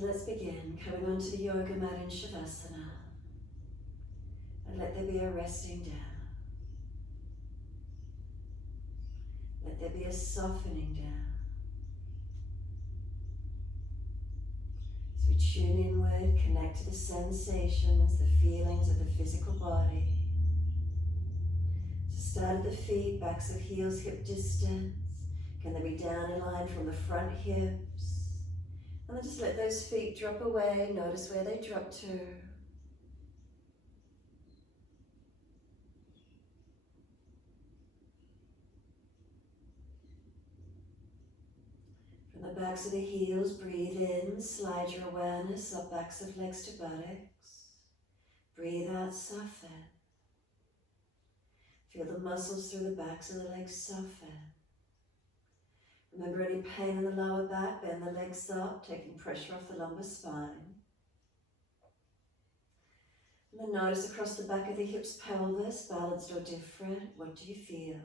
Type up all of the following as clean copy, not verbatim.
So let's begin, coming onto the yoga mat in Shavasana, and let there be a resting down. Let there be a softening down. As we tune inward, connect to the sensations, the feelings of the physical body. So start at the feet, backs of heels, hip distance. Can they be down in line from the front hips? And then just let those feet drop away. Notice where they drop to. From the backs of the heels, breathe in, slide your awareness up backs of legs to buttocks. Breathe out, soften. Feel the muscles through the backs of the legs soften. Remember any pain in the lower back, bend the legs up, taking pressure off the lumbar spine. And then notice across the back of the hips, pelvis, balanced or different. What do you feel?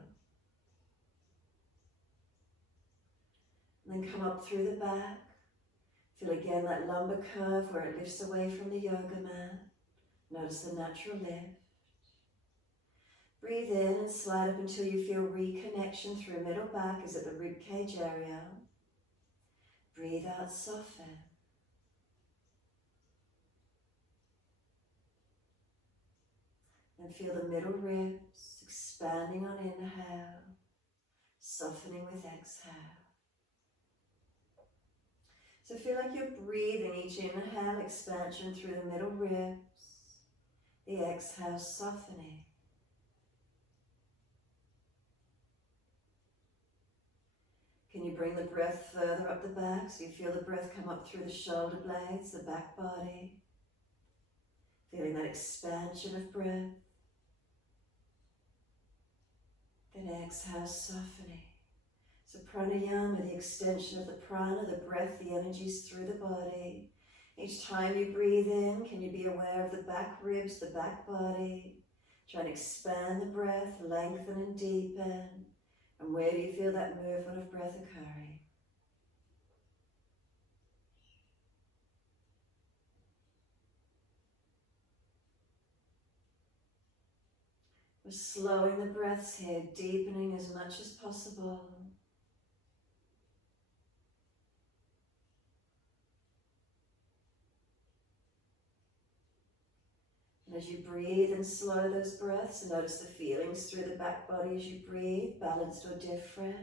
And then come up through the back. Feel again that lumbar curve where it lifts away from the yoga mat. Notice the natural lift. Breathe in and slide up until you feel reconnection through middle back. Is it the rib cage area? Breathe out, soften. And feel the middle ribs expanding on inhale, softening with exhale. So feel like you're breathing each inhale, expansion through the middle ribs, the exhale, softening. Can you bring the breath further up the back so you feel the breath come up through the shoulder blades, the back body, feeling that expansion of breath. Then exhale, softening. So pranayama, the extension of the prana, the breath, the energies through the body. Each time you breathe in, can you be aware of the back ribs, the back body? Try and expand the breath, lengthen and deepen. And where do you feel that movement of breath occurring? We're slowing the breaths here, deepening as much as possible. And as you breathe and slow those breaths, notice the feelings through the back body as you breathe, balanced or different.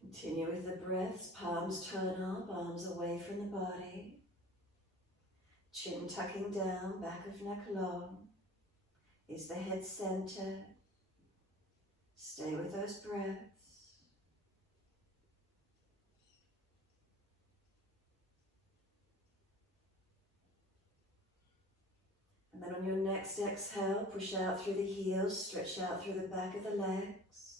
Continue with the breaths, palms turn up, arms away from the body. Chin tucking down, back of neck long. Is the head centered? Stay with those breaths. And then on your next exhale, push out through the heels, stretch out through the back of the legs.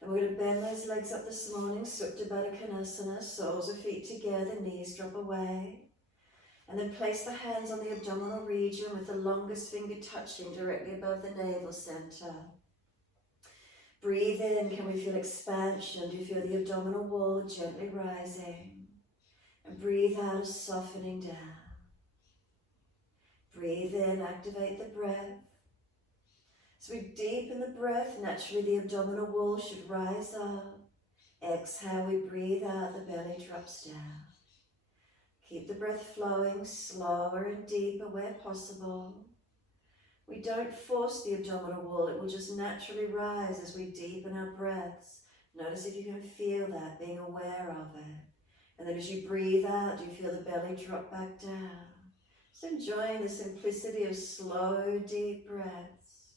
And we're going to bend those legs up this morning, Supta Baddha Konasana, soles of feet together, knees drop away. And then place the hands on the abdominal region with the longest finger touching directly above the navel center. Breathe in, can we feel expansion? Do you feel the abdominal wall gently rising? And breathe out, softening down. Breathe in, activate the breath. As we deepen the breath, naturally the abdominal wall should rise up. Exhale, we breathe out, the belly drops down. Keep the breath flowing, slower and deeper where possible. We don't force the abdominal wall, it will just naturally rise as we deepen our breaths. Notice if you can feel that, being aware of it. And then as you breathe out, do you feel the belly drop back down? Just enjoying the simplicity of slow, deep breaths.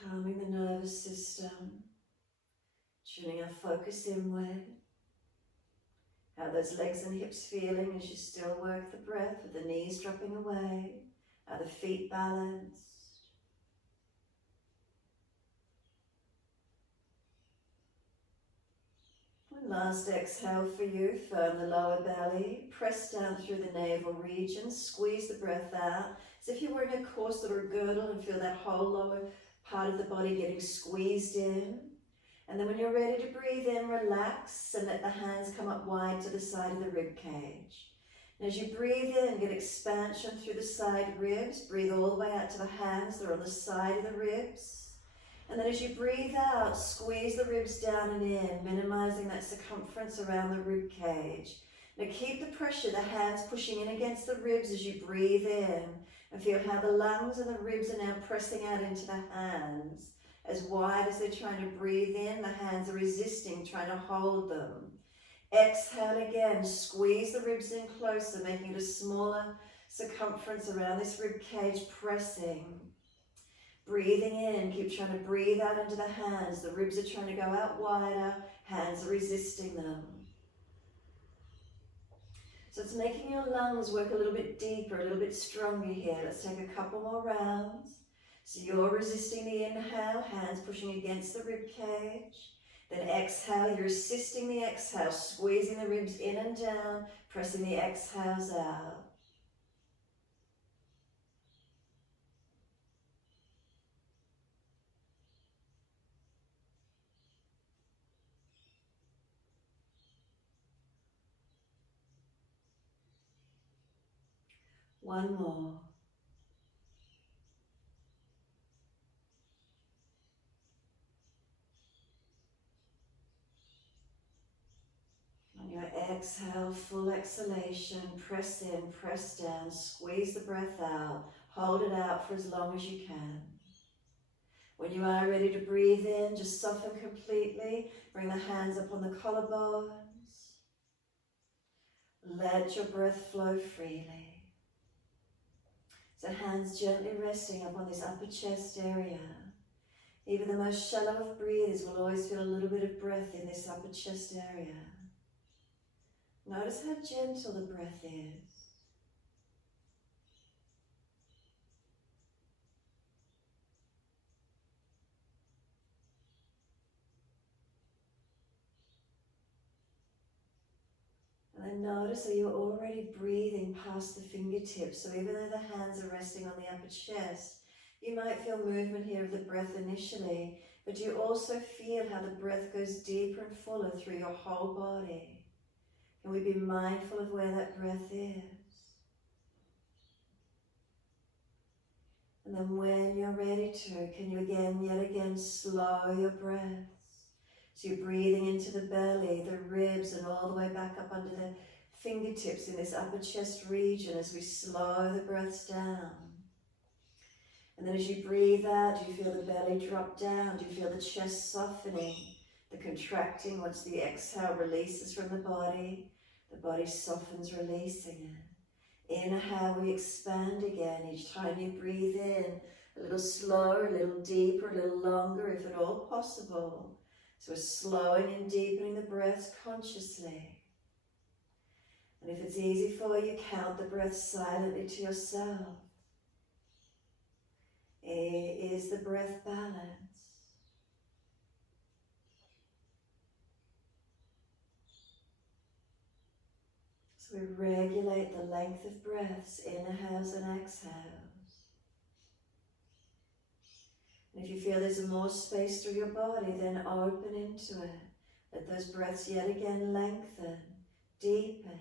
Calming the nervous system, tuning our focus inward. How those legs and hips feeling as you still work the breath with the knees dropping away, how the feet balanced. Last exhale for you, firm the lower belly, press down through the navel region, squeeze the breath out, as if you're wearing a corset or a girdle and feel that whole lower part of the body getting squeezed in. And then when you're ready to breathe in, relax and let the hands come up wide to the side of the rib cage. And as you breathe in, get expansion through the side ribs, breathe all the way out to the hands that are on the side of the ribs. And then as you breathe out, squeeze the ribs down and in, minimizing that circumference around the rib cage. Now keep the pressure, the hands pushing in against the ribs as you breathe in, and feel how the lungs and the ribs are now pressing out into the hands. As wide as they're trying to breathe in, the hands are resisting, trying to hold them. Exhale again, squeeze the ribs in closer, making it a smaller circumference around this rib cage, pressing. Breathing in, keep trying to breathe out into the hands. The ribs are trying to go out wider, hands are resisting them. So it's making your lungs work a little bit deeper, a little bit stronger here. Let's take a couple more rounds. So you're resisting the inhale, hands pushing against the rib cage. Then exhale, you're assisting the exhale, squeezing the ribs in and down, pressing the exhales out. One more. On your exhale, full exhalation, press in, press down, squeeze the breath out, hold it out for as long as you can. When you are ready to breathe in, just soften completely, bring the hands up on the collarbones. Let your breath flow freely. So hands gently resting up on this upper chest area. Even the most shallow of breathers will always feel a little bit of breath in this upper chest area. Notice how gentle the breath is. And notice that you're already breathing past the fingertips. So even though the hands are resting on the upper chest, you might feel movement here of the breath initially, but you also feel how the breath goes deeper and fuller through your whole body. Can we be mindful of where that breath is? And then when you're ready to, can you yet again slow your breath? So you're breathing into the belly, the ribs, and all the way back up under the fingertips in this upper chest region as we slow the breaths down. And then as you breathe out, do you feel the belly drop down? Do you feel the chest softening, the contracting once the exhale releases from the body softens, releasing it. Inhale, we expand again. Each time you breathe in, a little slower, a little deeper, a little longer, if at all possible. So we're slowing and deepening the breaths consciously. And if it's easy for you, count the breath silently to yourself. Is the breath balanced? So we regulate the length of breaths, inhales and exhales. And if you feel there's more space through your body, then open into it. Let those breaths yet again lengthen, deepen.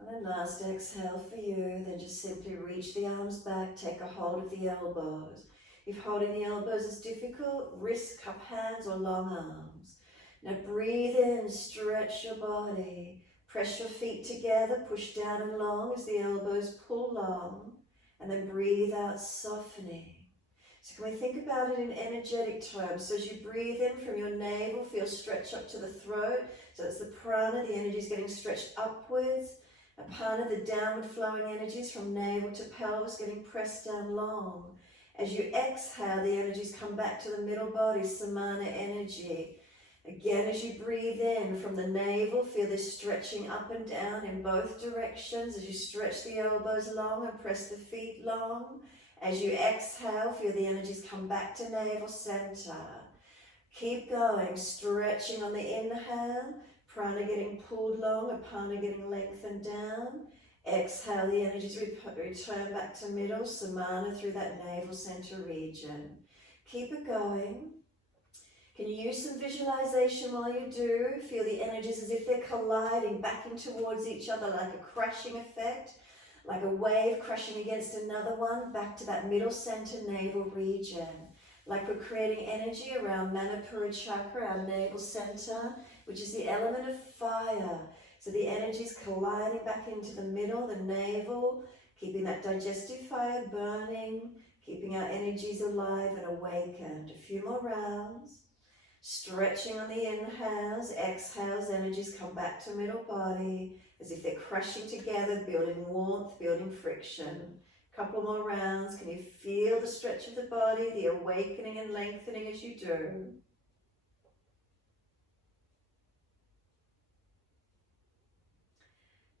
And then last exhale for you, then just simply reach the arms back, take a hold of the elbows. If holding the elbows is difficult, wrist, cup hands or long arms. Now breathe in, stretch your body, press your feet together, push down and long as the elbows pull long, and then breathe out, softening. So can we think about it in energetic terms? So as you breathe in from your navel, feel stretch up to the throat. So that's the prana, the energy is getting stretched upwards. Apana, the downward flowing energies from navel to pelvis getting pressed down long. As you exhale, the energies come back to the middle body, samana energy. Again, as you breathe in from the navel, feel this stretching up and down in both directions. As you stretch the elbows long and press the feet long. As you exhale, feel the energies come back to navel center. Keep going, stretching on the inhale, prana getting pulled long, apana getting lengthened down. Exhale, the energies return back to middle, samana through that navel center region. Keep it going. Can you use some visualization while you do? Feel the energies as if they're colliding back in towards each other like a crashing effect, like a wave crashing against another one, back to that middle center navel region. Like we're creating energy around Manipura chakra, our navel center, which is the element of fire. So the energy's colliding back into the middle, the navel, keeping that digestive fire burning, keeping our energies alive and awakened. A few more rounds. Stretching on the inhales, exhales, energies come back to middle body as if they're crashing together, building warmth, building friction. Couple more rounds. Can you feel the stretch of the body, the awakening and lengthening as you do?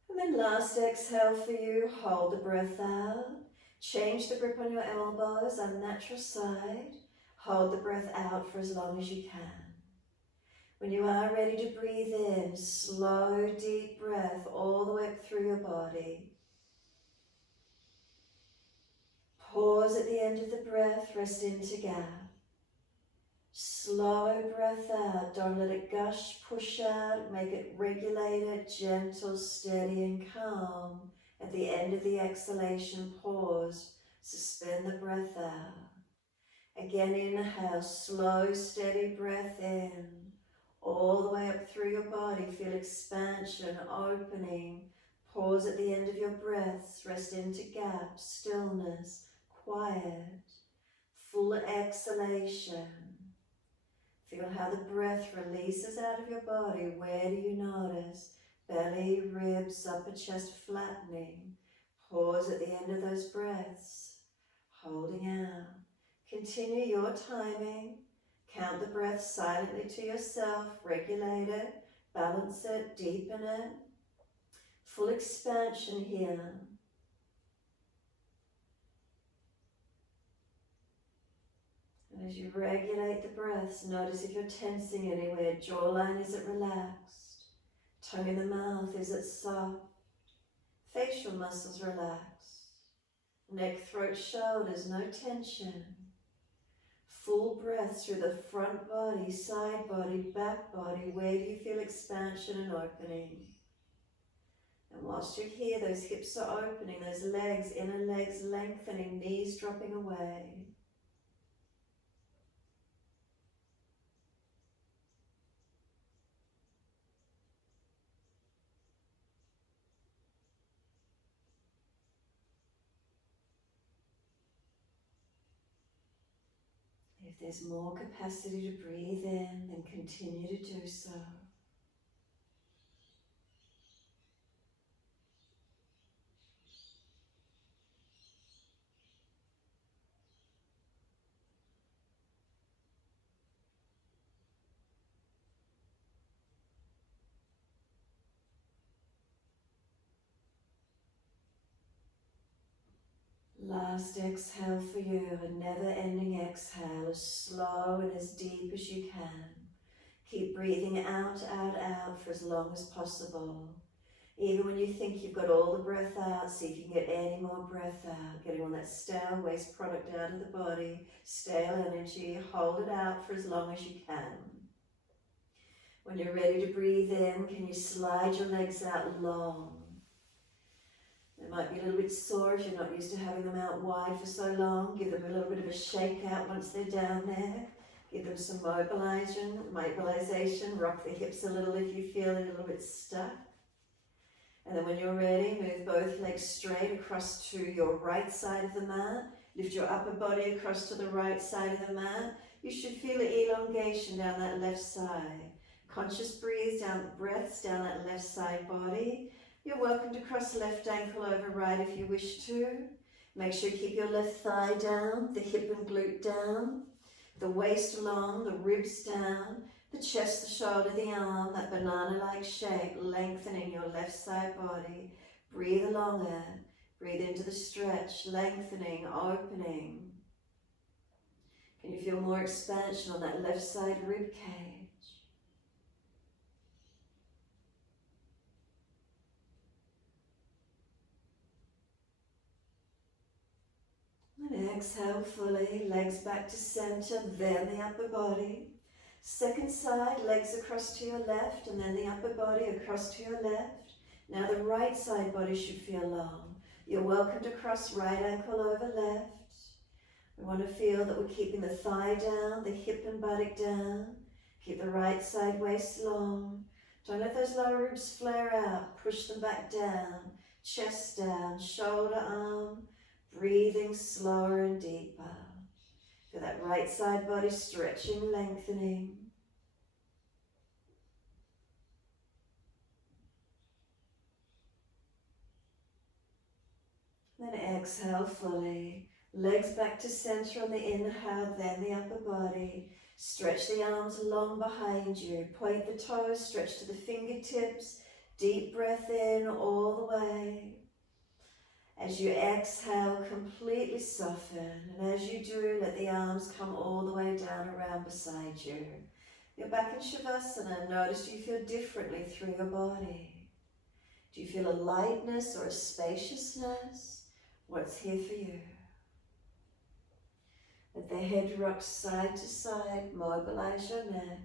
And then last exhale for you, hold the breath out. Change the grip on your elbows, unnatural side. Hold the breath out for as long as you can. When you are ready to breathe in, slow, deep breath all the way up through your body. Pause at the end of the breath, rest into gap. Slow breath out, don't let it gush, push out, make it regulated, gentle, steady and calm. At the end of the exhalation, pause, suspend the breath out. Again, inhale, slow, steady breath in, all the way up through your body. Feel expansion, opening. Pause at the end of your breaths, rest into gap, stillness, quiet, full exhalation. Feel how the breath releases out of your body. Where do you notice? Belly, ribs, upper chest flattening. Pause at the end of those breaths, holding out. Continue your timing. Count the breath silently to yourself. Regulate it, balance it, deepen it. Full expansion here. And as you regulate the breaths, notice if you're tensing anywhere. Jawline, is it relaxed? Tongue in the mouth, is it soft? Facial muscles relaxed. Neck, throat, shoulders, no tension. Full breath through the front body, side body, back body. Where do you feel expansion and opening? And whilst you're here, those hips are opening, those legs, inner legs lengthening, knees dropping away. If there's more capacity to breathe in, then continue to do so. Last exhale for you, a never-ending exhale, as slow and as deep as you can. Keep breathing out, out, out for as long as possible. Even when you think you've got all the breath out, see if you can get any more breath out. Getting all that stale waste product out of the body, stale energy. Hold it out for as long as you can. When you're ready to breathe in, can you slide your legs out long? They might be a little bit sore if you're not used to having them out wide for so long. Give them a little bit of a shake out once they're down there. Give them some mobilization, rock the hips a little if you feel a little bit stuck. And then when you're ready, move both legs straight across to your right side of the mat. Lift your upper body across to the right side of the mat. You should feel elongation down that left side. Conscious breaths down that left side body. You're welcome to cross left ankle over right if you wish to. Make sure you keep your left thigh down, the hip and glute down, the waist long, the ribs down, the chest, the shoulder, the arm, that banana-like shape, lengthening your left side body. Breathe along it. Breathe into the stretch, lengthening, opening. Can you feel more expansion on that left side rib cage? And exhale fully, legs back to center, then the upper body. Second side, legs across to your left, and then the upper body across to your left. Now the right side body should feel long. You're welcome to cross right ankle over left. We want to feel that we're keeping the thigh down, the hip and buttock down. Keep the right side waist long. Don't let those lower ribs flare out. Push them back down. Chest down, shoulder, arm. Breathing slower and deeper. Feel that right side body stretching, lengthening. Then exhale fully. Legs back to center on the inhale, then the upper body. Stretch the arms long behind you. Point the toes, stretch to the fingertips. Deep breath in all the way. As you exhale, completely soften. And as you do, let the arms come all the way down around beside you. You're back in Shavasana. Notice, do you feel differently through your body? Do you feel a lightness or a spaciousness? What's here for you? Let the head rock side to side. Mobilize your neck.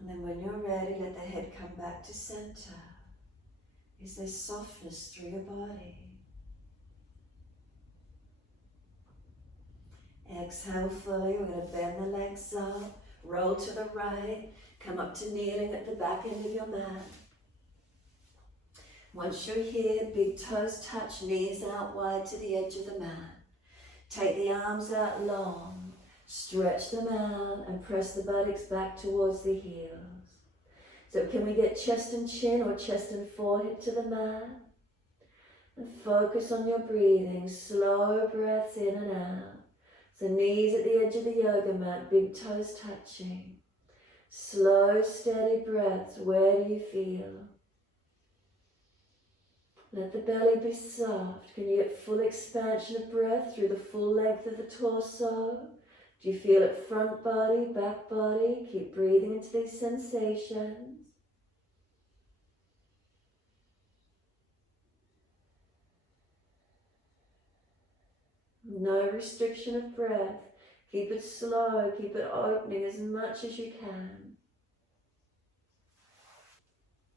And then when you're ready, let the head come back to center. Is there softness through your body? Exhale fully. We're going to bend the legs up, roll to the right, come up to kneeling at the back end of your mat. Once you're here, big toes touch, knees out wide to the edge of the mat. Take the arms out long, stretch them out and press the buttocks back towards the heels. So can we get chest and chin or chest and forehead to the mat? And focus on your breathing, slow breaths in and out. So knees at the edge of the yoga mat, big toes touching. Slow, steady breaths, where do you feel? Let the belly be soft. Can you get full expansion of breath through the full length of the torso? Do you feel it front body, back body? Keep breathing into these sensations. No restriction of breath. Keep it slow, keep it opening as much as you can.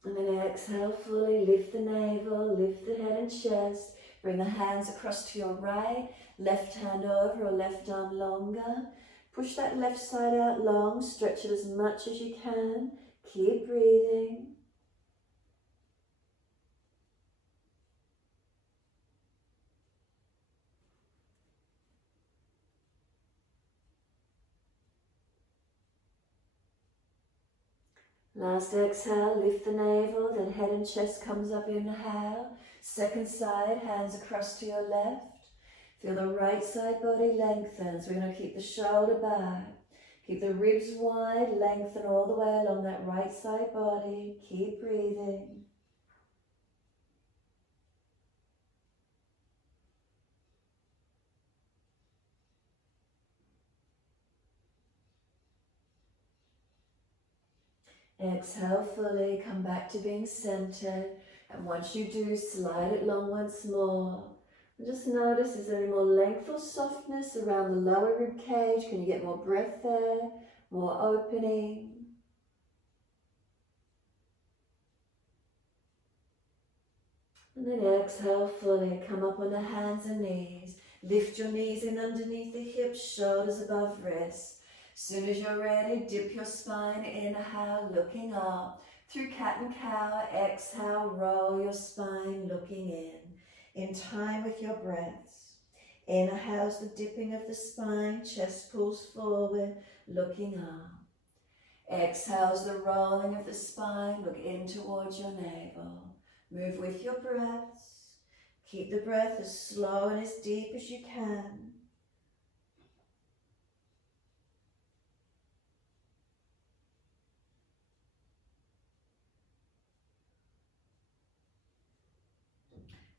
And then exhale fully, lift the navel, lift the head and chest. Bring the hands across to your right, left hand over or left arm longer. Push that left side out long, stretch it as much as you can. Keep breathing. Last exhale, lift the navel, then head and chest comes up, inhale. Second side, hands across to your left. Feel the right side body lengthens. We're going to keep the shoulder back. Keep the ribs wide, lengthen all the way along that right side body. Keep breathing. Exhale fully, come back to being centered. And once you do, slide it long once more. And just notice, is there any more length or softness around the lower rib cage? Can you get more breath there? More opening? And then exhale fully, come up on the hands and knees. Lift your knees in underneath the hips, shoulders above wrists. Soon as you're ready, dip your spine, inhale, looking up. Through cat and cow, exhale, roll your spine, looking in time with your breaths. Inhale's the dipping of the spine, chest pulls forward, looking up. Exhale's the rolling of the spine. Look in towards your navel. Move with your breaths. Keep the breath as slow and as deep as you can.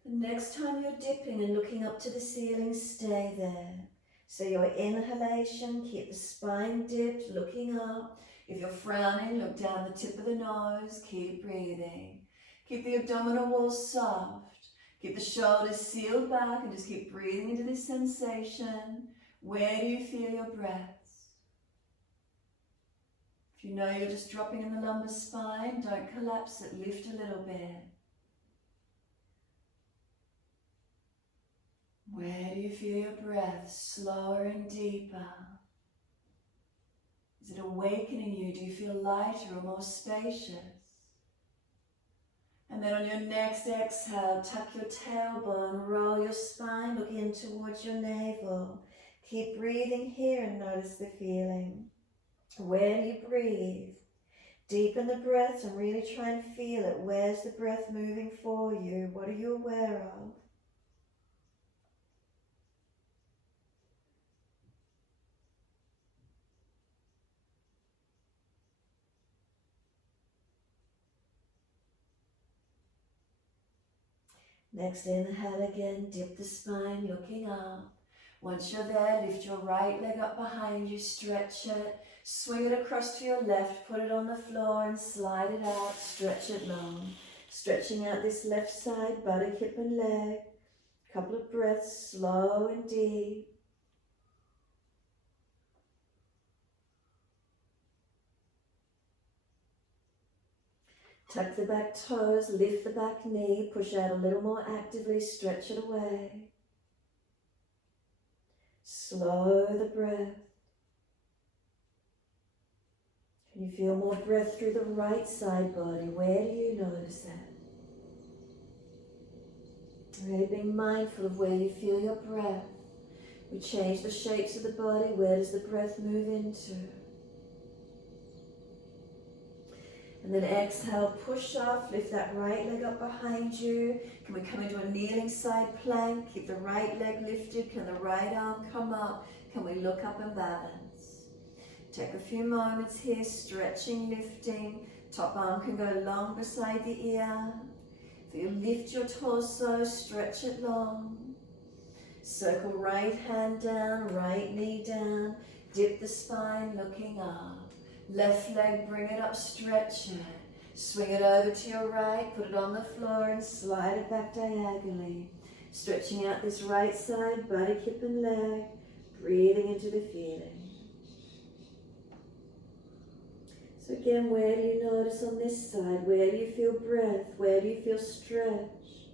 The next time you're dipping and looking up to the ceiling, stay there. So your inhalation, keep the spine dipped, looking up. If you're frowning, look down the tip of the nose, keep breathing. Keep the abdominal wall soft. Keep the shoulders sealed back and just keep breathing into this sensation. Where do you feel your breaths? If you know you're just dropping in the lumbar spine, don't collapse it, lift a little bit. Where do you feel your breath slower and deeper? Is it awakening you? Do you feel lighter or more spacious? And then on your next exhale, tuck your tailbone, roll your spine, look in towards your navel. Keep breathing here and notice the feeling. Where do you breathe? Deepen the breath and really try and feel it. Where's the breath moving for you? What are you aware of? Next inhale again, dip the spine, looking up. Once you're there, lift your right leg up behind you, stretch it, swing it across to your left, put it on the floor and slide it out, stretch it long. Stretching out this left side, body, hip and leg. Couple of breaths, slow and deep. Tuck the back toes, lift the back knee, push out a little more actively, stretch it away. Slow the breath. Can you feel more breath through the right side body? Where do you notice that? Really being mindful of where you feel your breath. We change the shapes of the body. Where does the breath move into? And then exhale, push off, lift that right leg up behind you. Can we come into a kneeling side plank? Keep the right leg lifted. Can the right arm come up? Can we look up and balance? Take a few moments here, stretching, lifting. Top arm can go long beside the ear. If you lift your torso, stretch it long. Circle right hand down, right knee down. Dip the spine, looking up. Left leg, bring it up, stretch it. Swing it over to your right, put it on the floor and slide it back diagonally. Stretching out this right side, body, hip and leg. Breathing into the feeling. So again, where do you notice on this side? Where do you feel breath? Where do you feel stretch?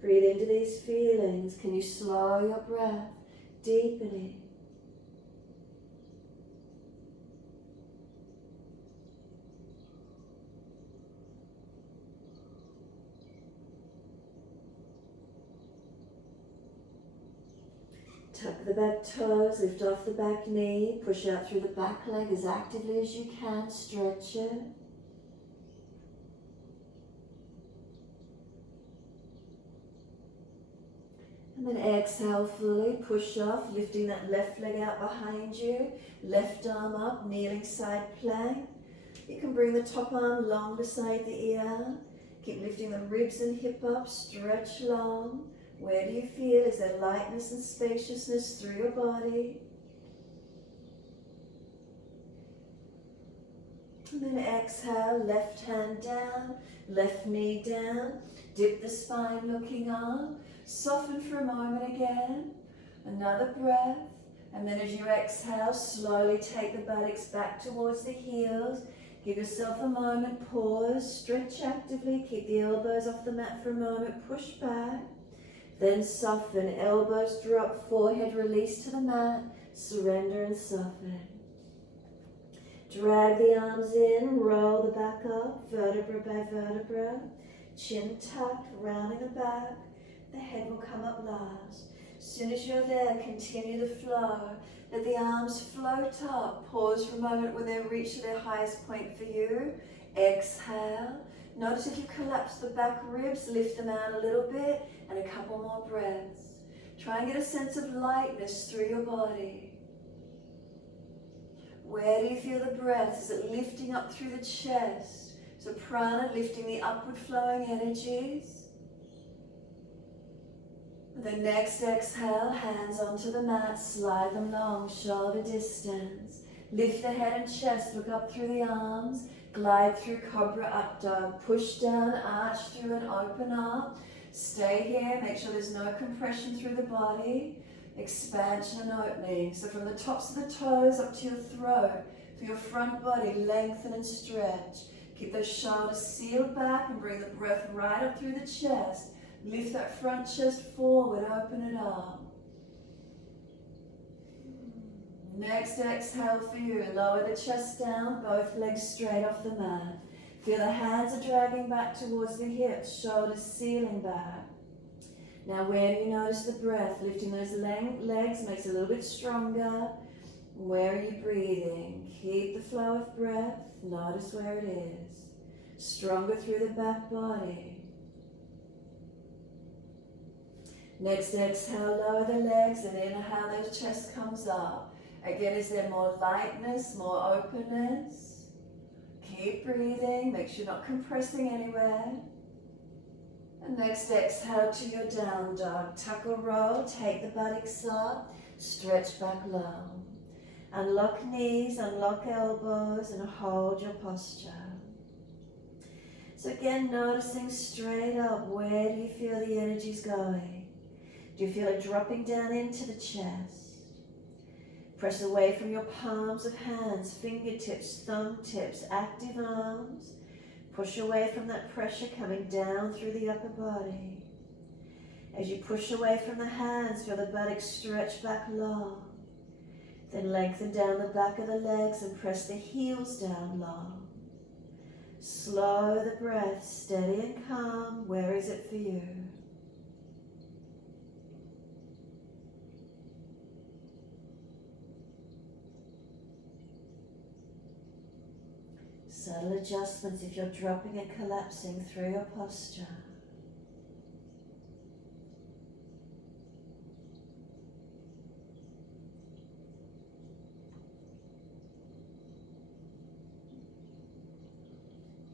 Breathe into these feelings. Can you slow your breath? Deepening. Tuck the back toes, lift off the back knee, push out through the back leg as actively as you can, stretch it. And then exhale fully, push off, lifting that left leg out behind you, left arm up, kneeling side plank. You can bring the top arm long beside the ear. Keep lifting the ribs and hip up, stretch long. Where do you feel? Is there lightness and spaciousness through your body? And then exhale, left hand down, left knee down. Dip the spine, looking up. Soften for a moment again. Another breath. And then as you exhale, slowly take the buttocks back towards the heels. Give yourself a moment, pause, stretch actively. Keep the elbows off the mat for a moment, push back. Then soften, elbows drop, forehead release to the mat, surrender and soften. Drag the arms in, roll the back up, vertebra by vertebra. Chin tucked, rounding the back. The head will come up last. As soon as you're there, continue the flow. Let the arms float up. Pause for a moment when they reach their highest point for you. Exhale. Notice if you collapse the back ribs, lift them out a little bit, and a couple more breaths. Try and get a sense of lightness through your body. Where do you feel the breath? Is it lifting up through the chest? So prana, lifting the upward flowing energies. The next exhale, hands onto the mat, slide them long, shoulder distance. Lift the head and chest, look up through the arms, glide through cobra up dog, push down, arch through and open up. Stay here, make sure there's no compression through the body. Expansion and opening. So from the tops of the toes up to your throat, for your front body, lengthen and stretch. Keep those shoulders sealed back and bring the breath right up through the chest. Lift that front chest forward, open it up. Next exhale for you, lower the chest down, both legs straight off the mat. Feel the hands are dragging back towards the hips, shoulders sealing back. Now where do you notice the breath? Lifting those legs makes it a little bit stronger. Where are you breathing? Keep the flow of breath, notice where it is. Stronger through the back body. Next exhale, lower the legs and inhale, the chest comes up. Again, is there more lightness, more openness? Keep breathing, make sure you're not compressing anywhere. And next exhale to your down dog. Tuck or roll, take the buttocks up, stretch back long. Unlock knees, unlock elbows, and hold your posture. So again, noticing straight up, where do you feel the energy's going? Do you feel it dropping down into the chest? Press away from your palms of hands, fingertips, thumb tips, active arms. Push away from that pressure coming down through the upper body. As you push away from the hands, feel the buttocks stretch back long. Then lengthen down the back of the legs and press the heels down long. Slow the breath, steady and calm. Where is it for you? Subtle adjustments if you're dropping and collapsing through your posture.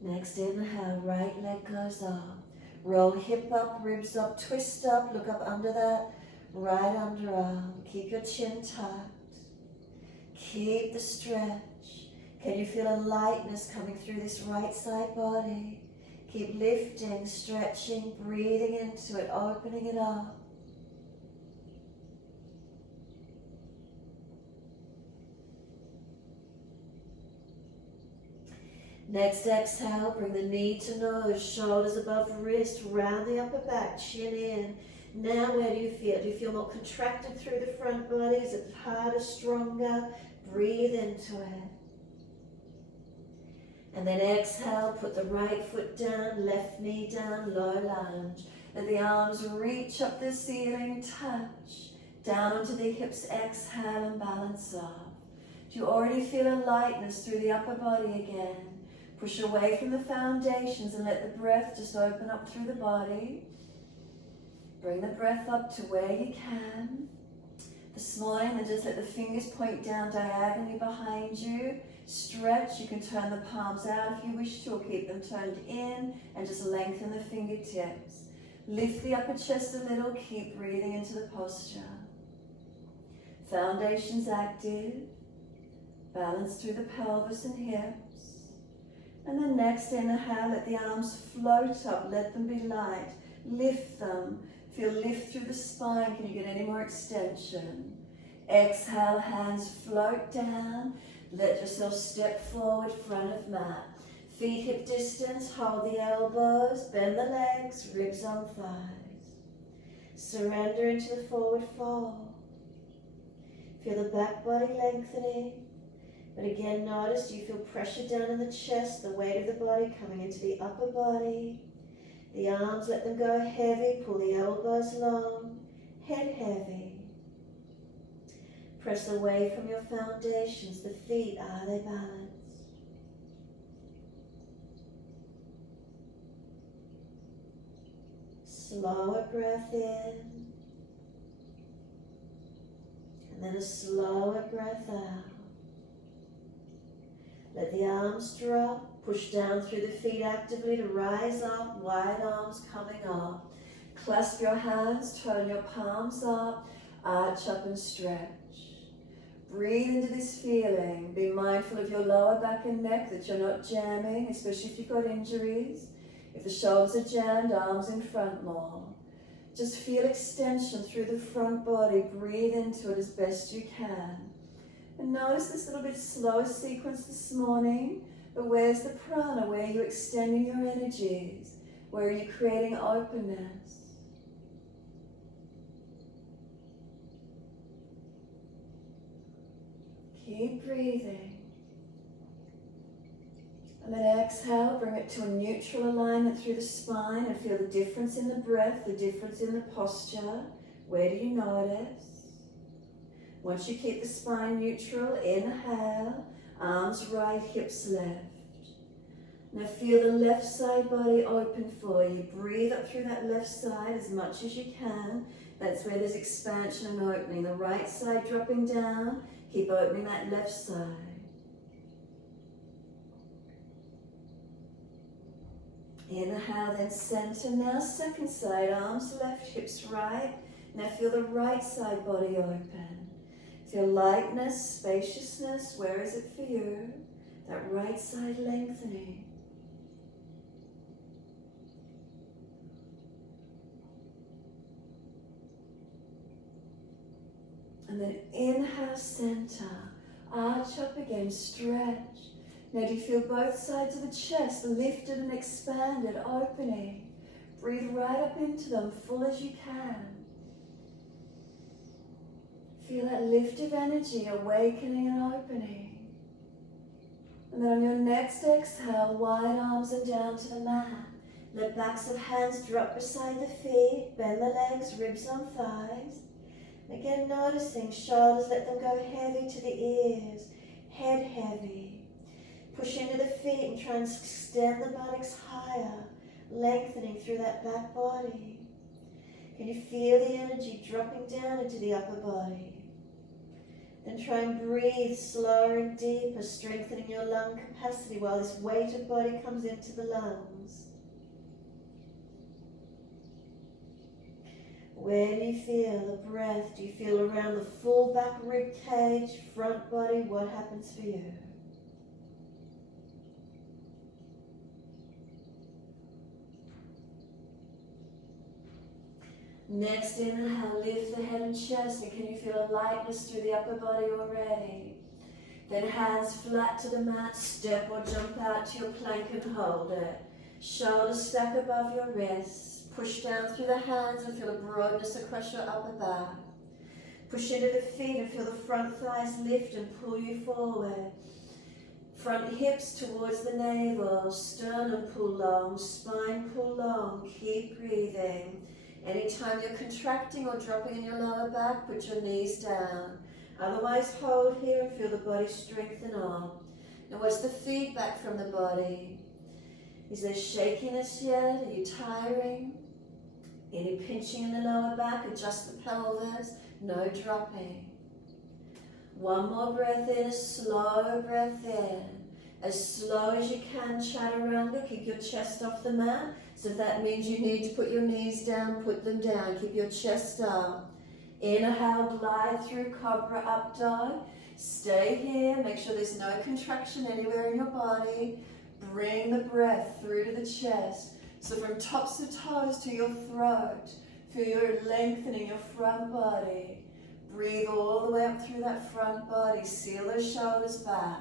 Next inhale, right leg goes up. Roll hip up, ribs up, twist up, look up under that right underarm. Keep your chin tucked. Keep the stretch. Can you feel a lightness coming through this right side body? Keep lifting, stretching, breathing into it, opening it up. Next exhale, bring the knee to nose, shoulders above wrist, round the upper back, chin in. Now where do you feel? Do you feel more contracted through the front body? Is it harder, stronger? Breathe into it. And then exhale, put the right foot down, left knee down, low lunge. Let the arms reach up the ceiling, touch. Down onto the hips, exhale and balance off. Do you already feel a lightness through the upper body again? Push away from the foundations and let the breath just open up through the body. Bring the breath up to where you can. This morning, then just let the fingers point down diagonally behind you. Stretch, you can turn the palms out if you wish to, or keep them turned in and just lengthen the fingertips. Lift the upper chest a little, keep breathing into the posture. Foundations active. Balance through the pelvis and hips. And then next inhale, let the arms float up, let them be light. Lift them. Feel lift through the spine. Can you get any more extension? Exhale, hands float down. Let yourself step forward, front of mat. Feet hip distance, hold the elbows, bend the legs, ribs on thighs. Surrender into the forward fold. Feel the back body lengthening. But again, notice you feel pressure down in the chest, the weight of the body coming into the upper body. The arms, let them go heavy, pull the elbows long. head heavy. Press away from your foundations. The feet, are they balanced? Slower breath in. And then a slower breath out. Let the arms drop. Push down through the feet actively to rise up. Wide arms coming up. Clasp your hands. Turn your palms up. Arch up and stretch. Breathe into this feeling. Be mindful of your lower back and neck, that you're not jamming, especially if you've got injuries. If the shoulders are jammed, arms in front more. Just feel extension through the front body. Breathe into it as best you can. And notice this little bit slower sequence this morning. But where's the prana? Where are you extending your energies? Where are you creating openness? Keep breathing. And then exhale, bring it to a neutral alignment through the spine and feel the difference in the breath, the difference in the posture. Where do you notice? Once you keep the spine neutral, inhale, arms right, hips left. Now feel the left side body open for you. Breathe up through that left side as much as you can. That's where there's expansion and opening. The right side dropping down. Keep opening that left side. Inhale, then center. Now second side, arms left, hips right. Now feel the right side body open. Feel lightness, spaciousness. Where is it for you? That right side lengthening. And then inhale, center. Arch up again, stretch. Now do you feel both sides of the chest lifted and expanded, opening? Breathe right up into them, full as you can. Feel that lift of energy, awakening and opening. And then on your next exhale, wide arms and down to the mat. Let backs of hands drop beside the feet. Bend the legs, ribs on thighs. Again, noticing shoulders, let them go heavy to the ears. Head heavy. Push into the feet and try and extend the buttocks higher, lengthening through that back body. Can you feel the energy dropping down into the upper body? Then try and breathe slower and deeper, strengthening your lung capacity while this weighted body comes into the lungs. Where do you feel the breath? Do you feel around the full back rib cage, front body? What happens for you? Next inhale, lift the head and chest, and can you feel a lightness through the upper body already? Then hands flat to the mat, step or jump out to your plank and hold it. Shoulders stack above your wrists. Push down through the hands and feel a broadness across your upper back. Push into the feet and feel the front thighs lift and pull you forward. Front hips towards the navel, sternum pull long, spine pull long. Keep breathing. Anytime you're contracting or dropping in your lower back, put your knees down. Otherwise, hold here and feel the body strengthen up. Now, what's the feedback from the body? Is there shakiness yet? Are you tiring? Any pinching in the lower back? Adjust the pelvis. No dropping. One more breath in, a slow breath in. As slow as you can, Chaturanga. Keep your chest off the mat. So if that means you need to put your knees down, put them down. Keep your chest up. Inhale, glide through Cobra Up Dog. Stay here. Make sure there's no contraction anywhere in your body. Bring the breath through to the chest. So from tops of toes to your throat. Feel your lengthening your front body. Breathe all the way up through that front body. Seal those shoulders back.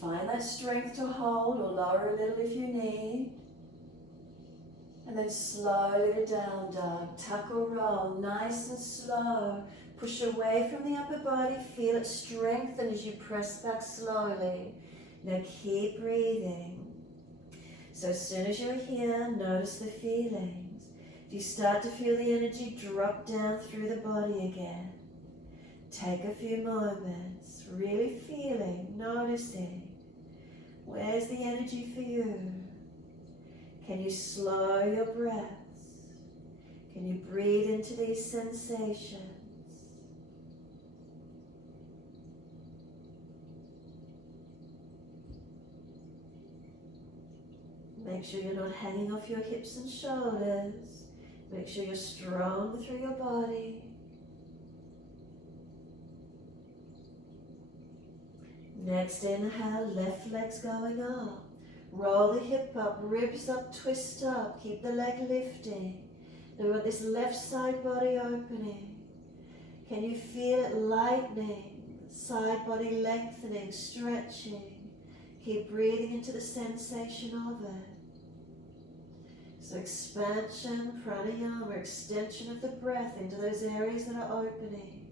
Find that strength to hold or lower a little if you need. And then slowly to down dog. Tuck or roll, nice and slow. Push away from the upper body. Feel it strengthen as you press back slowly. Now keep breathing. So as soon as you're here, notice the feelings. If you start to feel the energy drop down through the body again, take a few moments, really feeling, noticing, where's the energy for you? Can you slow your breaths? Can you breathe into these sensations? Make sure you're not hanging off your hips and shoulders. Make sure you're strong through your body. Next inhale, left leg's going up. Roll the hip up, ribs up, twist up. Keep the leg lifting. Now we want this left side body opening. Can you feel it lightening? Side body lengthening, stretching. Keep breathing into the sensation of it. So expansion, pranayama, extension of the breath into those areas that are opening.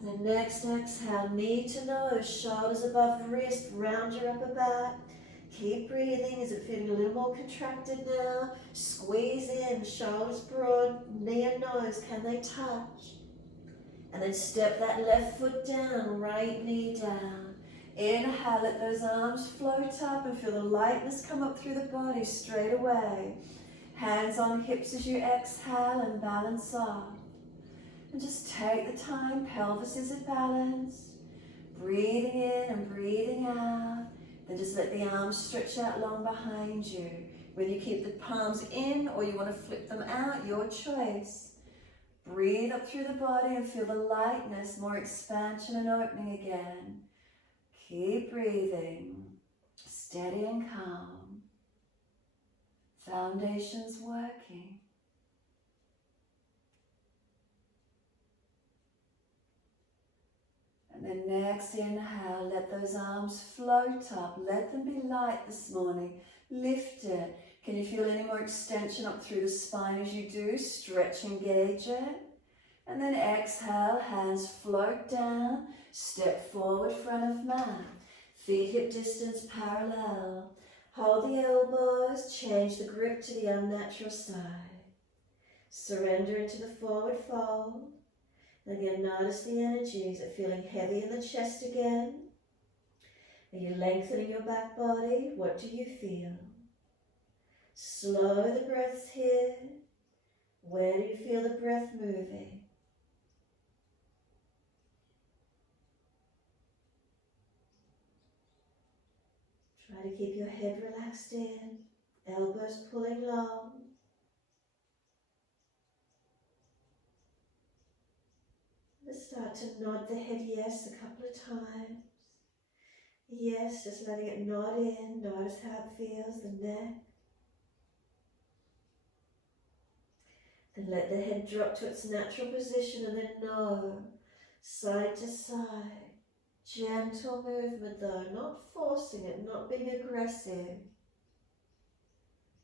And then next exhale, knee to nose, shoulders above the wrist, round your upper back. Keep breathing. Is it feeling a little more contracted now? Squeeze in, shoulders broad, knee and nose, can they touch? And then step that left foot down, right knee down. Inhale, let those arms float up and feel the lightness come up through the body straight away. Hands on hips as you exhale and balance off. And just take the time, pelvis is at balance. Breathing in and breathing out. Then just let the arms stretch out long behind you. Whether you keep the palms in or you want to flip them out, your choice. Breathe up through the body and feel the lightness, more expansion and opening again. Keep breathing, steady and calm. Foundation's working. And then next inhale, let those arms float up. Let them be light this morning. Lift it. Can you feel any more extension up through the spine as you do? Stretch, engage it. And then exhale, hands float down. Step forward, front of mat. Feet hip distance parallel. Hold the elbows, change the grip to the unnatural side. Surrender into the forward fold. Again, notice the energy. Is it feeling heavy in the chest again? Are you lengthening your back body? What do you feel? Slow the breaths here. Where do you feel the breath moving? Try to keep your head relaxed in, elbows pulling long. Just start to nod the head yes a couple of times. Yes, just letting it nod in. Notice how it feels, the neck. Then let the head drop to its natural position and then no, side to side. Gentle movement though, not forcing it, not being aggressive.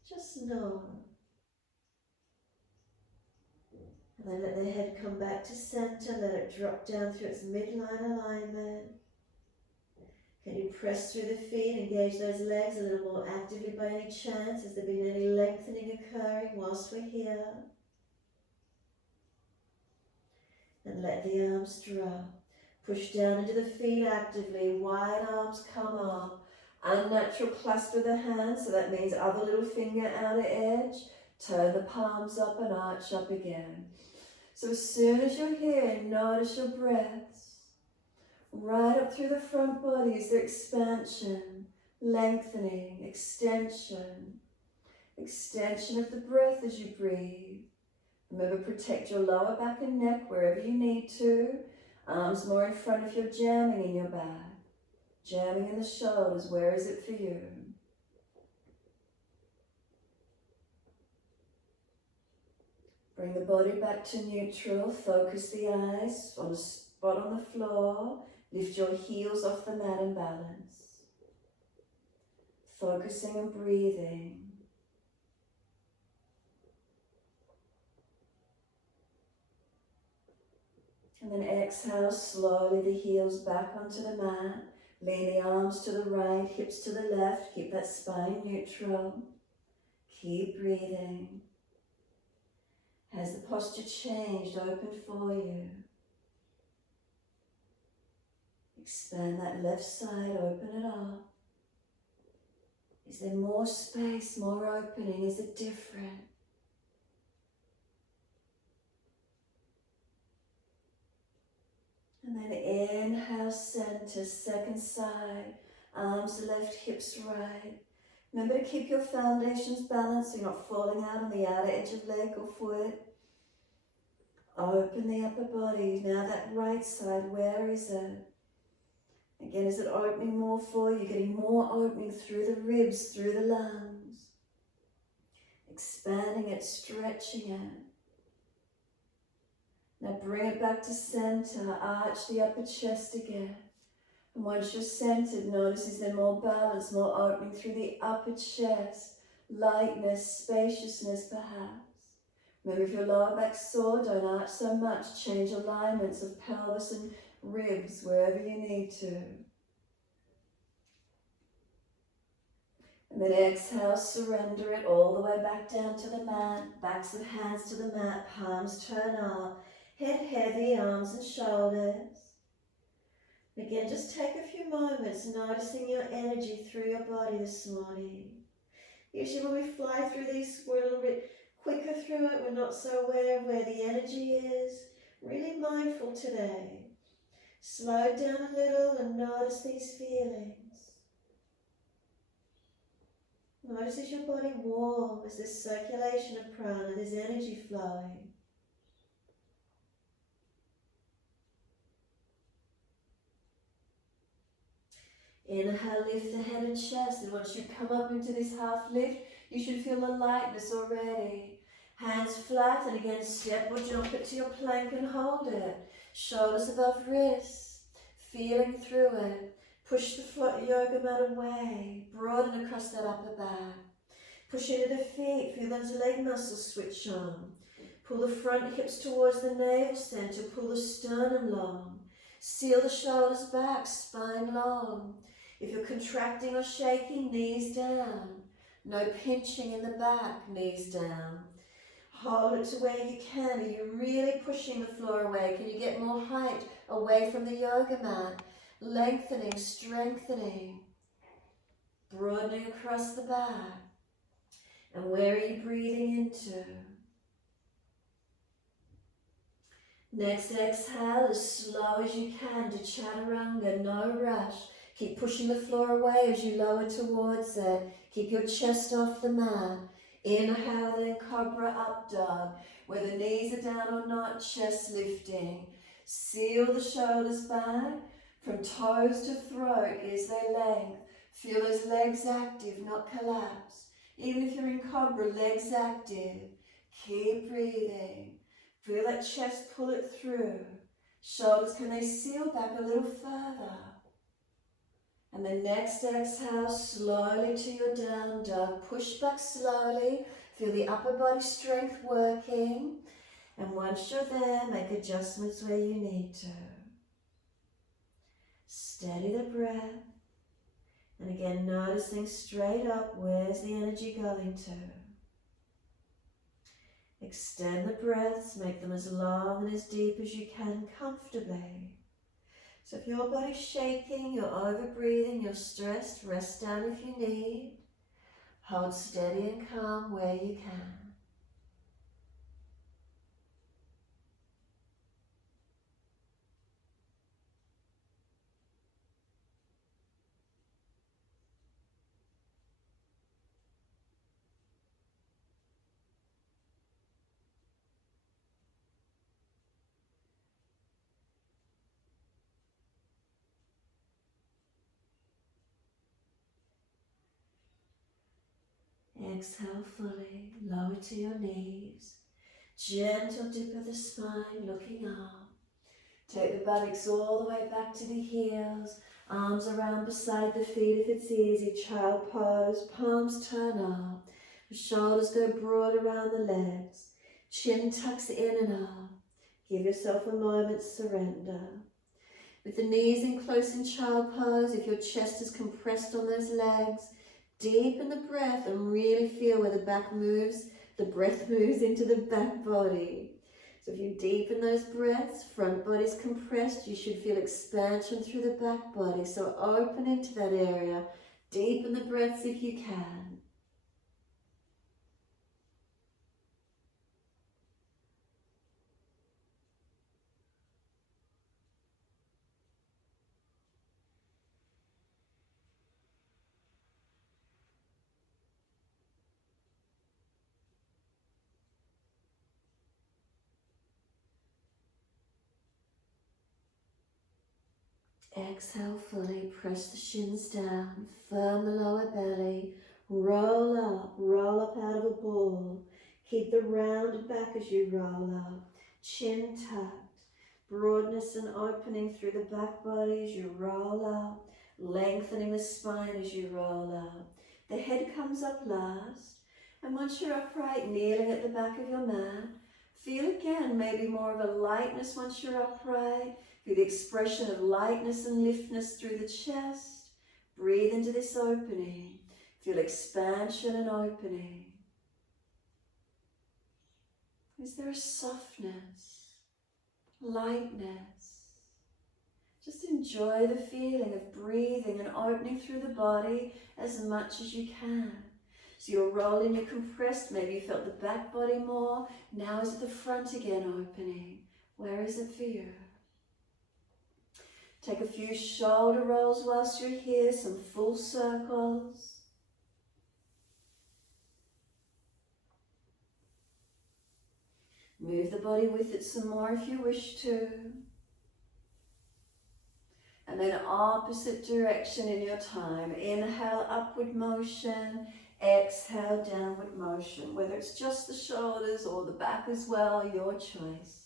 Just no. And then let the head come back to center, let it drop down through its midline alignment. Can you press through the feet, engage those legs a little more actively by any chance? Has there been any lengthening occurring whilst we're here? And let the arms drop. Push down into the feet actively, wide arms come up. Unnatural clasp of the hands, so that means other little finger outer edge. Turn the palms up and arch up again. So as soon as you're here, notice your breaths. Right up through the front body is there expansion, lengthening, extension. Extension of the breath as you breathe. Remember, protect your lower back and neck wherever you need to. Arms more in front if you're jamming in your back. Jamming in the shoulders, where is it for you? Bring the body back to neutral. Focus the eyes on a spot on the floor. Lift your heels off the mat and balance. Focusing and breathing. And then exhale slowly the heels back onto the mat. Lean the arms to the right, hips to the left. Keep that spine neutral. Keep breathing. Has the posture changed? Open for you. Expand that left side, open it up. Is there more space, more opening? Is it different? And then inhale, center, second side, arms left, hips right. Remember to keep your foundations balanced so you're not falling out on the outer edge of leg or foot. Open the upper body. Now that right side, where is it? Again, is it opening more for you? Getting more opening through the ribs, through the lungs. Expanding it, stretching it. Now bring it back to center. Arch the upper chest again. And once you're centered, notice is there more balance, more opening through the upper chest. Lightness, spaciousness perhaps. Remember, if your lower back's sore, don't arch so much. Change alignments of pelvis and ribs wherever you need to. And then exhale, surrender it all the way back down to the mat. Backs of hands to the mat, palms turn up. Head heavy, arms and shoulders. Again, just take a few moments noticing your energy through your body this morning. Usually when we fly through these, we're a little bit quicker through it. We're not so aware of where the energy is. Really mindful today. Slow down a little and notice these feelings. Notice is your body warm? Is there circulation of prana? There's energy flowing. Inhale, lift the head and chest, and once you come up into this half lift, you should feel the lightness already. Hands flat, and again step or jump it to your plank and hold it. Shoulders above wrists, feeling through it. Push the yoga mat away, broaden across that upper back. Push into the feet, feel those leg muscles switch on. Pull the front hips towards the navel center, pull the sternum long. Seal the shoulders back, spine long. If you're contracting or shaking, knees down. No pinching in the back, knees down. Hold it to where you can. Are you really pushing the floor away? Can you get more height away from the yoga mat? Lengthening, strengthening. Broadening across the back. And where are you breathing into? Next exhale as slow as you can to Chaturanga, no rush. Keep pushing the floor away as you lower towards it. Keep your chest off the mat. Inhale, then Cobra Up Dog. Whether knees are down or not, chest lifting. Seal the shoulders back. From toes to throat is their length. Feel those legs active, not collapse. Even if you're in Cobra, legs active. Keep breathing. Feel that chest, pull it through. Shoulders, can they seal back a little further? And the next exhale, slowly to your down dog. Push back slowly. Feel the upper body strength working. And once you're there, make adjustments where you need to. Steady the breath. And again, noticing straight up, where's the energy going to? Extend the breaths, make them as long and as deep as you can comfortably. So if your body's shaking, you're over-breathing, you're stressed, rest down if you need. Hold steady and calm where you can. Exhale fully, lower to your knees. Gentle dip of the spine, looking up. Take the buttocks all the way back to the heels. Arms around beside the feet if it's easy. Child pose, palms turn up. The shoulders go broad around the legs. Chin tucks in and up. Give yourself a moment's surrender. With the knees in close in child pose, if your chest is compressed on those legs, deepen the breath and really feel where the back moves, the breath moves into the back body. So if you deepen those breaths, front body's compressed, you should feel expansion through the back body. So open into that area, deepen the breaths if you can. Exhale fully, press the shins down, firm the lower belly, roll up out of a ball. Keep the rounded back as you roll up, chin tucked, broadness and opening through the back body as you roll up, lengthening the spine as you roll up. The head comes up last, and once you're upright, kneeling at the back of your mat, feel again maybe more of a lightness once you're upright. Feel the expression of lightness and liftness through the chest. Breathe into this opening. Feel expansion and opening. Is there a softness, lightness? Just enjoy the feeling of breathing and opening through the body as much as you can. So you're rolling, you're compressed, maybe you felt the back body more. Now is it the front again opening? Where is it for you? Take a few shoulder rolls whilst you're here, some full circles. Move the body with it some more if you wish to. And then opposite direction in your time. Inhale, upward motion. Exhale, downward motion. Whether it's just the shoulders or the back as well, your choice.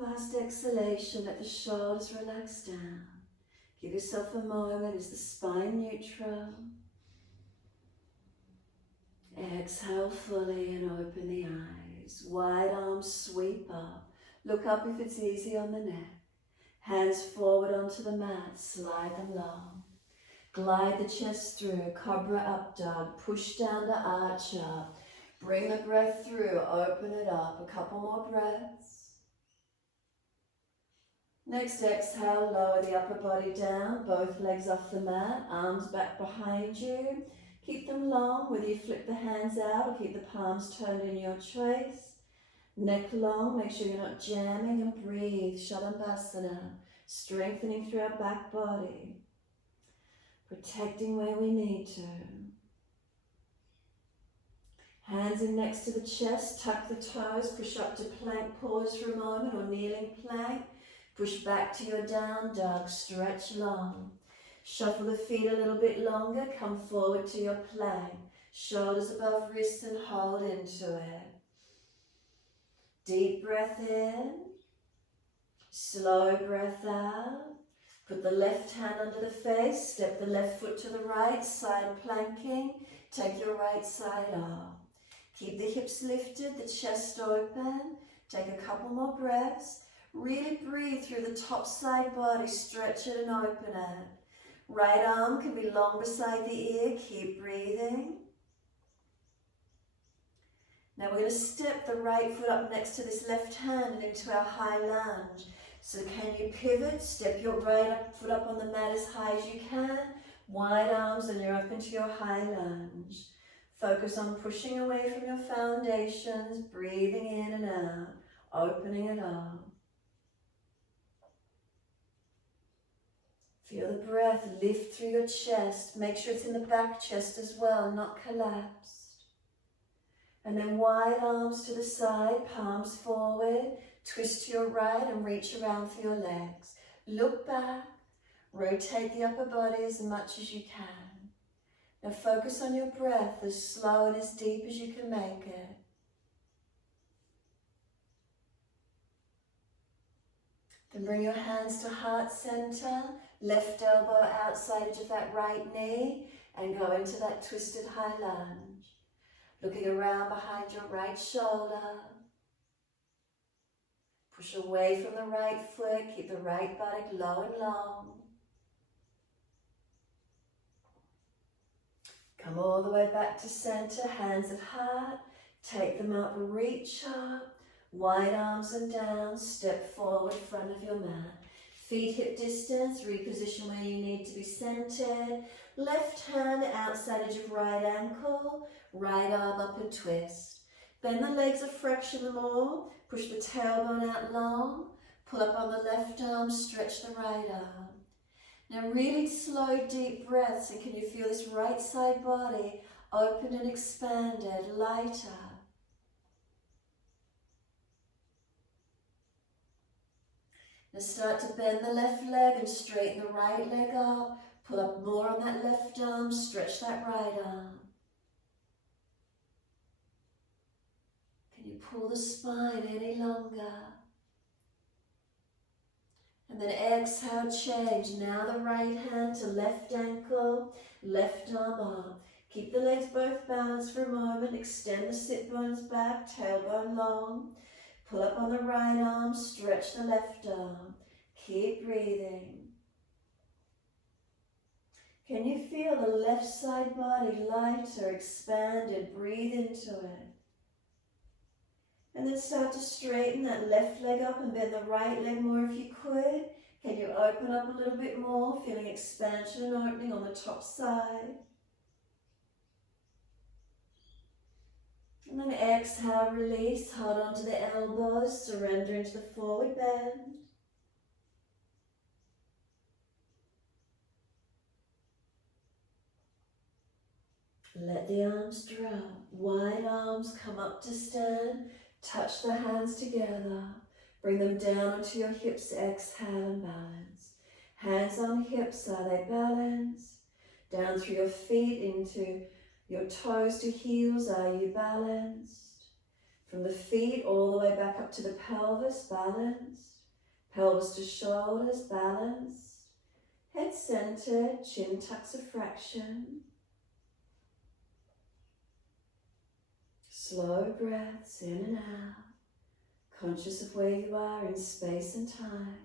Last exhalation, let the shoulders relax down. Give yourself a moment. Is the spine neutral? Exhale fully and open the eyes. Wide arms sweep up. Look up if it's easy on the neck. Hands forward onto the mat. Slide them long. Glide the chest through. Cobra up dog. Push down to arch up. Bring the breath through. Open it up. A couple more breaths. Next exhale, lower the upper body down, both legs off the mat, arms back behind you. Keep them long, whether you flip the hands out or keep the palms turned in, your choice. Neck long, make sure you're not jamming, and breathe, Shavasana, strengthening through our back body, protecting where we need to. Hands in next to the chest, tuck the toes, push up to plank, pause for a moment, or kneeling plank. Push back to your down dog, stretch long. Shuffle the feet a little bit longer, come forward to your plank. Shoulders above wrists and hold into it. Deep breath in, slow breath out. Put the left hand under the face, step the left foot to the right, side planking. Take your right side off. Keep the hips lifted, the chest open. Take a couple more breaths. Really breathe through the top side body, stretch it and open it. Right arm can be long beside the ear, keep breathing. Now we're going to step the right foot up next to this left hand and into our high lunge. So can you pivot, step your right foot up on the mat as high as you can, wide arms and you're up into your high lunge. Focus on pushing away from your foundations, breathing in and out, opening it up. Feel the breath lift through your chest. Make sure it's in the back chest as well, not collapsed. And then wide arms to the side, palms forward. Twist to your right and reach around for your legs. Look back. Rotate the upper body as much as you can. Now focus on your breath as slow and as deep as you can make it. Then bring your hands to heart center. Left elbow outside edge of that right knee, and go into that twisted high lunge. Looking around behind your right shoulder. Push away from the right foot, keep the right buttock low and long. Come all the way back to center, hands at heart. Take them up, reach up. Wide arms and down, step forward, front of your mat. Feet hip distance, reposition where you need to be centered. Left hand outside edge of right ankle, right arm up and twist. Bend the legs a fraction more, push the tailbone out long, pull up on the left arm, stretch the right arm. Now really slow, deep breaths, and can you feel this right side body opened and expanded, lighter. Now start to bend the left leg and straighten the right leg up. Pull up more on that left arm, stretch that right arm. Can you pull the spine any longer? And then exhale, change. Now the right hand to left ankle, left arm up. Keep the legs both balanced for a moment. Extend the sit bones back, tailbone long. Pull up on the right arm, stretch the left arm. Keep breathing. Can you feel the left side body lighter, expanded? Breathe into it. And then start to straighten that left leg up and bend the right leg more if you could. Can you open up a little bit more, feeling expansion and opening on the top side. And then exhale, release, hold on to the elbows, surrender into the forward bend. Let the arms drop, wide arms come up to stand, touch the hands together, bring them down onto your hips, exhale and balance. Hands on hips, are they balanced? Down through your feet into your toes to heels, are you balanced? From the feet all the way back up to the pelvis, balanced. Pelvis to shoulders, balanced. Head centered, chin tucks a fraction. Slow breaths in and out, conscious of where you are in space and time.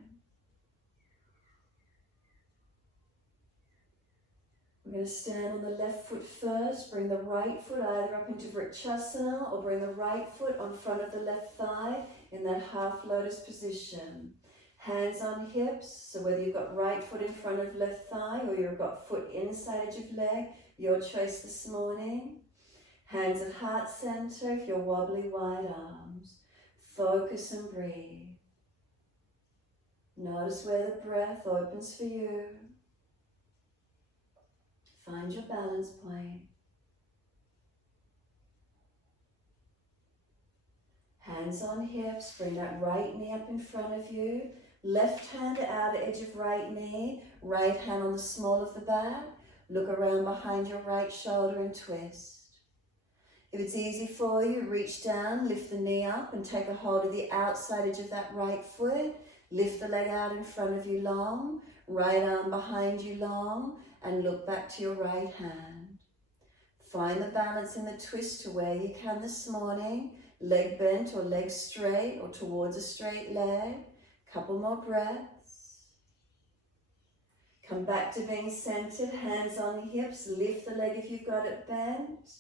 We're going to stand on the left foot first, bring the right foot either up into Vrikshasana or bring the right foot on front of the left thigh in that half lotus position. Hands on hips, so whether you've got right foot in front of left thigh or you've got foot inside edge of leg, your choice this morning. Hands at heart center if you're wobbly, wide arms. Focus and breathe. Notice where the breath opens for you. Find your balance point. Hands on hips, bring that right knee up in front of you. Left hand outer edge of right knee, right hand on the small of the back. Look around behind your right shoulder and twist. If it's easy for you, reach down, lift the knee up and take a hold of the outside edge of that right foot. Lift the leg out in front of you long, right arm behind you long, and look back to your right hand. Find the balance in the twist to where you can this morning. Leg bent or leg straight or towards a straight leg. Couple more breaths. Come back to being centered, hands on hips, lift the leg if you've got it bent.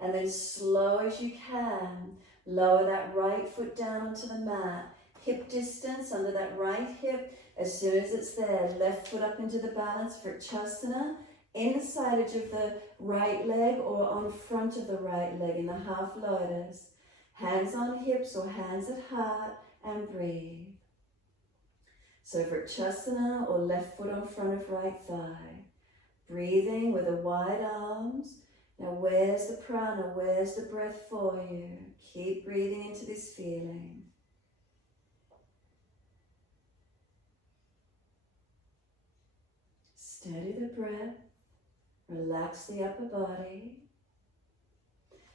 And then slow as you can, lower that right foot down onto the mat. Hip distance under that right hip. As soon as it's there, left foot up into the balance for Vrikshasana. Inside edge of the right leg or on front of the right leg in the half lotus. Hands on hips or hands at heart and breathe. So Vrikshasana or left foot on front of right thigh. Breathing with the wide arms. Now where's the prana, where's the breath for you? Keep breathing into this feeling. Steady the breath, relax the upper body.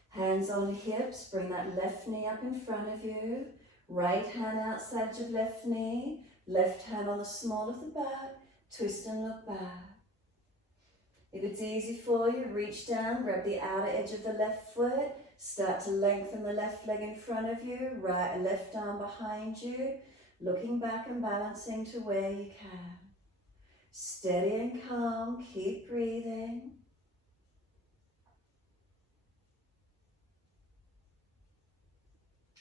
Hands on hips, bring that left knee up in front of you. Right hand outside of left knee, left hand on the small of the back, twist and look back. If it's easy for you, reach down, grab the outer edge of the left foot, start to lengthen the left leg in front of you, right and left arm behind you, looking back and balancing to where you can. Steady and calm, keep breathing.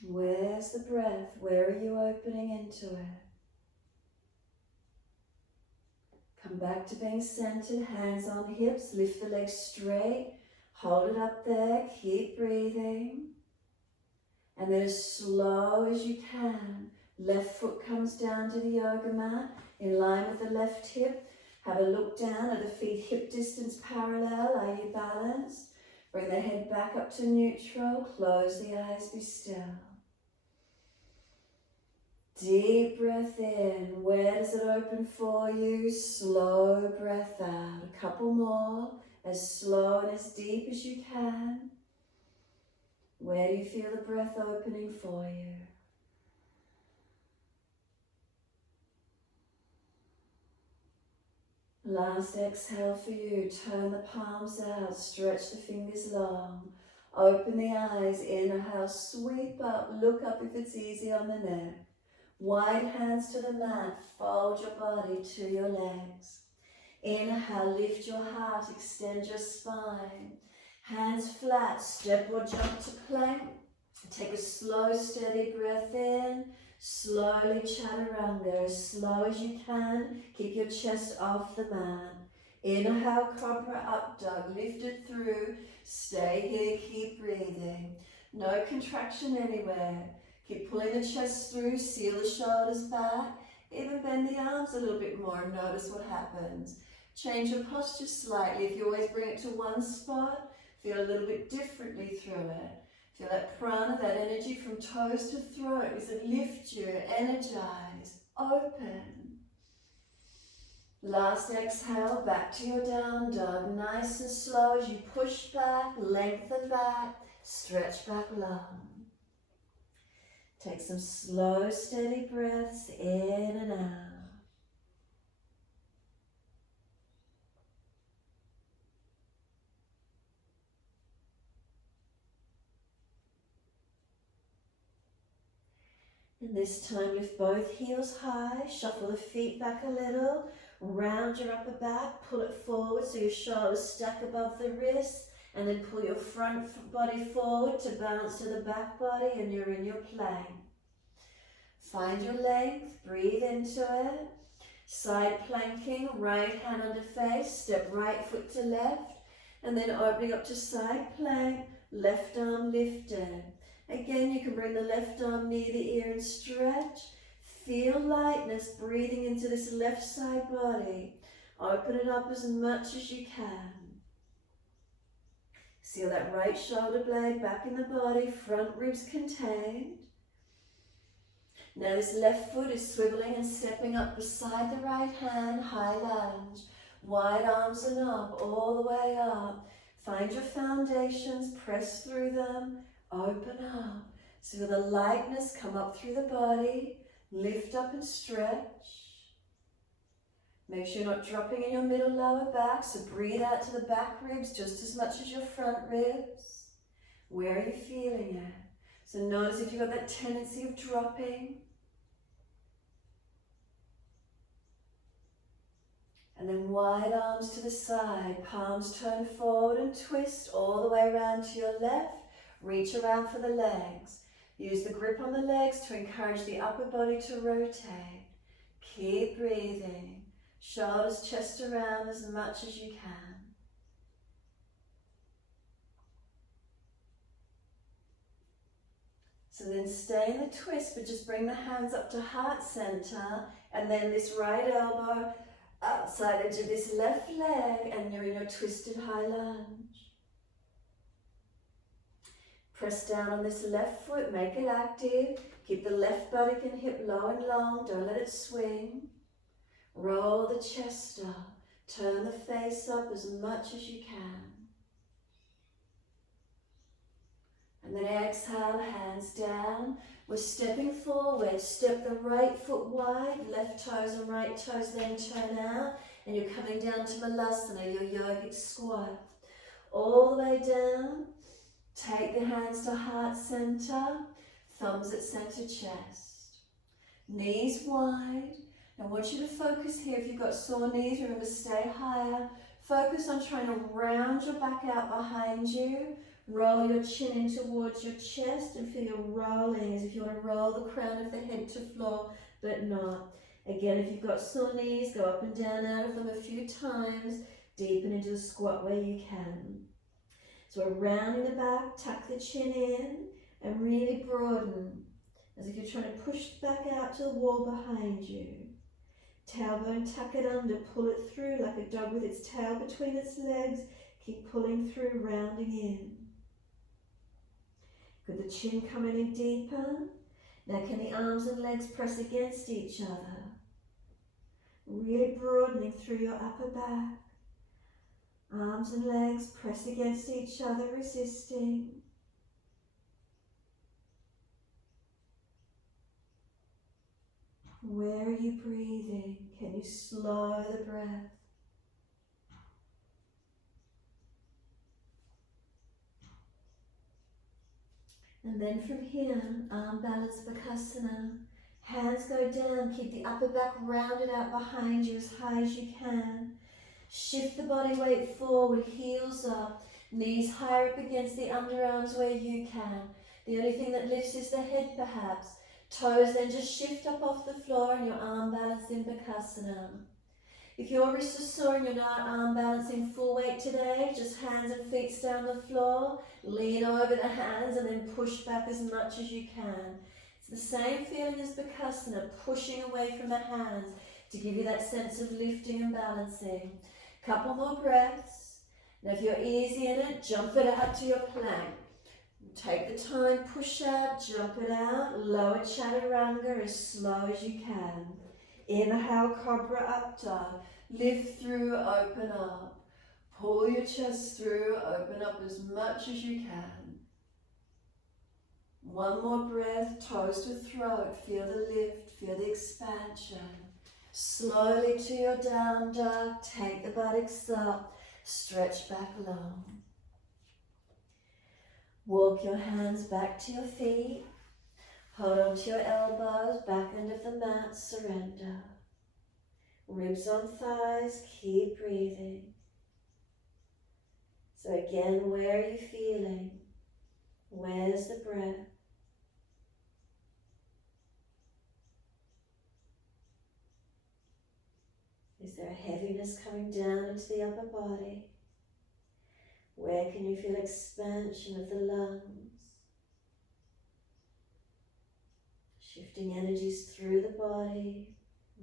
Where's the breath? Where are you opening into it? Come back to being centered, hands on hips, lift the legs straight, hold it up there, keep breathing. And then as slow as you can, left foot comes down to the yoga mat, in line with the left hip. Have a look down at the feet hip distance parallel, are you balanced? Bring the head back up to neutral, close the eyes, be still. Deep breath in. Where does it open for you? Slow breath out. A couple more, as slow and as deep as you can. Where do you feel the breath opening for you? Last exhale for you. Turn the palms out, stretch the fingers long. Open the eyes, inhale, sweep up, look up if it's easy on the neck. Wide hands to the mat, fold your body to your legs. Inhale, lift your heart, extend your spine. Hands flat, step or jump to plank. Take a slow, steady breath in. Slowly Chaturanga, as slow as you can. Keep your chest off the mat. Inhale, Cobra up dog, lift it through. Stay here, keep breathing. No contraction anywhere. Keep pulling the chest through, seal the shoulders back. Even bend the arms a little bit more and notice what happens. Change your posture slightly. If you always bring it to one spot, feel a little bit differently through it. Feel that prana, that energy from toes to throat. Does it lift you, energize, open? Last exhale, back to your down dog. Nice and slow as you push back, lengthen back, stretch back long. Take some slow, steady breaths in and out. And this time lift both heels high, shuffle the feet back a little, round your upper back, pull it forward so your shoulders stack above the wrists, and then pull your front body forward to balance to the back body, and you're in your plank. Find your length, breathe into it. Side planking, right hand under face, step right foot to left, and then opening up to side plank, left arm lifted. Again, you can bring the left arm near the ear and stretch. Feel lightness breathing into this left side body. Open it up as much as you can. Seal that right shoulder blade back in the body, front ribs contained. Now this left foot is swiveling and stepping up beside the right hand, high lunge. Wide arms and up, all the way up. Find your foundations, press through them, open up. So the lightness come up through the body, lift up and stretch. Make sure you're not dropping in your middle lower back, so breathe out to the back ribs just as much as your front ribs. Where are you feeling it? So notice if you've got that tendency of dropping. And then wide arms to the side, palms turn forward and twist all the way around to your left. Reach around for the legs. Use the grip on the legs to encourage the upper body to rotate. Keep breathing. Shoulders, chest around as much as you can. So then stay in the twist, but just bring the hands up to heart center, and then this right elbow outside edge of this left leg, and you're in your twisted high lunge. Press down on this left foot, make it active. Keep the left buttock and hip low and long, don't let it swing. Roll the chest up, turn the face up as much as you can. And then exhale, hands down. We're stepping forward. Step the right foot wide, left toes and right toes then turn out. And you're coming down to Malasana, your yogic squat. All the way down. Take the hands to heart center, thumbs at center chest. Knees wide. I want you to focus here. If you've got sore knees, remember stay higher. Focus on trying to round your back out behind you. Roll your chin in towards your chest and feel your rolling as if you want to roll the crown of the head to floor, but not. Again, if you've got sore knees, go up and down out of them a few times. Deepen into the squat where you can. So we're rounding the back, tuck the chin in, and really broaden, as if you're trying to push back out to the wall behind you. Tailbone, tuck it under, pull it through like a dog with its tail between its legs. Keep pulling through, rounding in. Good, the chin coming in deeper. Now can the arms and legs press against each other? Really broadening through your upper back. Arms and legs press against each other, resisting. Where are you breathing? Can you slow the breath? And then from here, arm balance Bakasana. Hands go down, keep the upper back rounded out behind you as high as you can. Shift the body weight forward, heels up, knees higher up against the underarms where you can. The only thing that lifts is the head perhaps. Toes then just shift up off the floor and your arm balance in Bakasana. If your wrists are sore and you're not arm balancing full weight today, just hands and feet stay on the floor, lean over the hands and then push back as much as you can. It's the same feeling as Bakasana, pushing away from the hands to give you that sense of lifting and balancing. Couple more breaths. Now if you're easy in it, jump it out to your plank. Take the time, push out, jump it out, lower Chaturanga as slow as you can. Inhale, Cobra up dog. Lift through, open up. Pull your chest through, open up as much as you can. One more breath, toes to throat. Feel the lift, feel the expansion. Slowly to your down dog. Take the buttocks up, stretch back long. Walk your hands back to your feet. Hold on to your elbows, back end of the mat, surrender. Ribs on thighs, keep breathing. So again, where are you feeling? Where's the breath? Is there a heaviness coming down into the upper body? Where can you feel expansion of the lungs? Shifting energies through the body,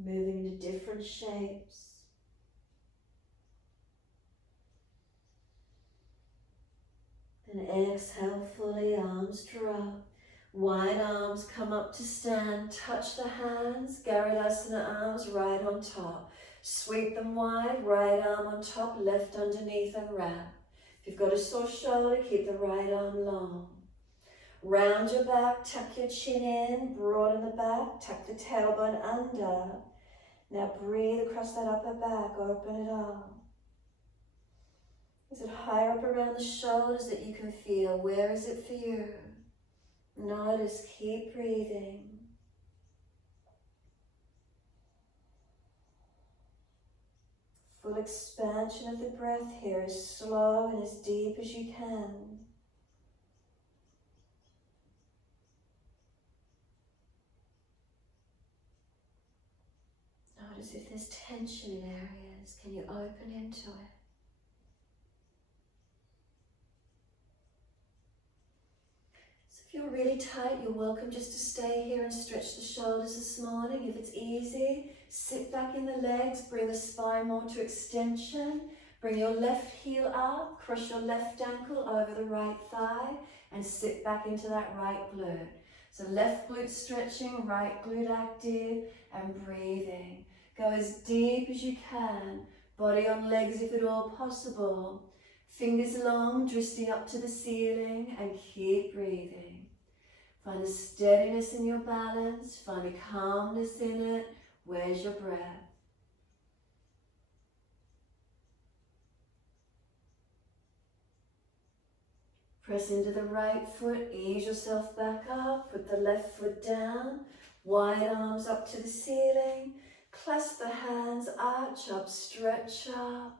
moving into different shapes. Then exhale fully, arms drop. Wide arms come up to stand, touch the hands, Garudasana arms right on top. Sweep them wide, right arm on top, left underneath and wrap. If you've got a sore shoulder, keep the right arm long. Round your back, tuck your chin in, broaden the back, tuck the tailbone under. Now breathe across that upper back, open it up. Is it higher up around the shoulders that you can feel? Where is it for you? Notice, keep breathing. Full expansion of the breath here, as slow and as deep as you can. Notice if there's tension in areas, can you open into it? So if you're really tight, you're welcome just to stay here and stretch the shoulders this morning. If it's easy, sit back in the legs, bring the spine more to extension. Bring your left heel up, cross your left ankle over the right thigh and sit back into that right glute. So left glute stretching, right glute active and breathing. Go as deep as you can, body on legs if at all possible. Fingers long, drifting up to the ceiling and keep breathing. Find a steadiness in your balance, find a calmness in it. Where's your breath? Press into the right foot, ease yourself back up, put the left foot down, wide arms up to the ceiling, clasp the hands, arch up, stretch up,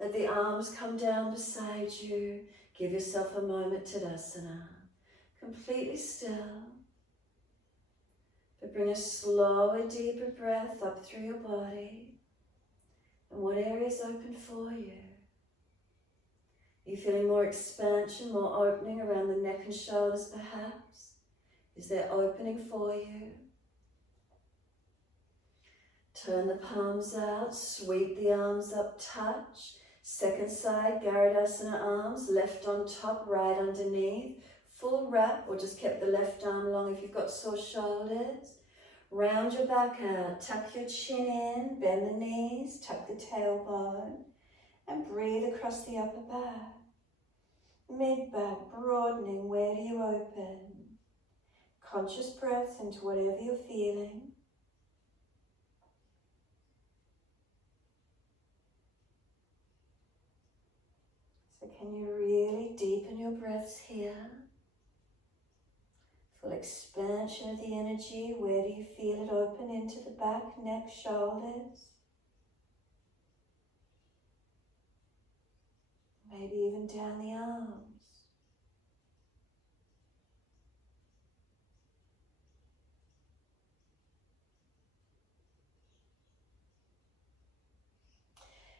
let the arms come down beside you, give yourself a moment, Tadasana, completely still, but bring a slower, deeper breath up through your body, and what area is open for you? Are you feeling more expansion, more opening around the neck and shoulders perhaps? Is there opening for you? Turn the palms out, sweep the arms up, touch. Second side, Garudasana arms, left on top, right underneath. Full wrap, or just kept the left arm long if you've got sore shoulders. Round your back out, tuck your chin in, bend the knees, tuck the tailbone, and breathe across the upper back. Mid-back broadening, where do you open? Conscious breath into whatever you're feeling. So can you really deepen your breaths here? Full expansion of the energy. Where do you feel it open into the back, neck, shoulders? Maybe even down the arms.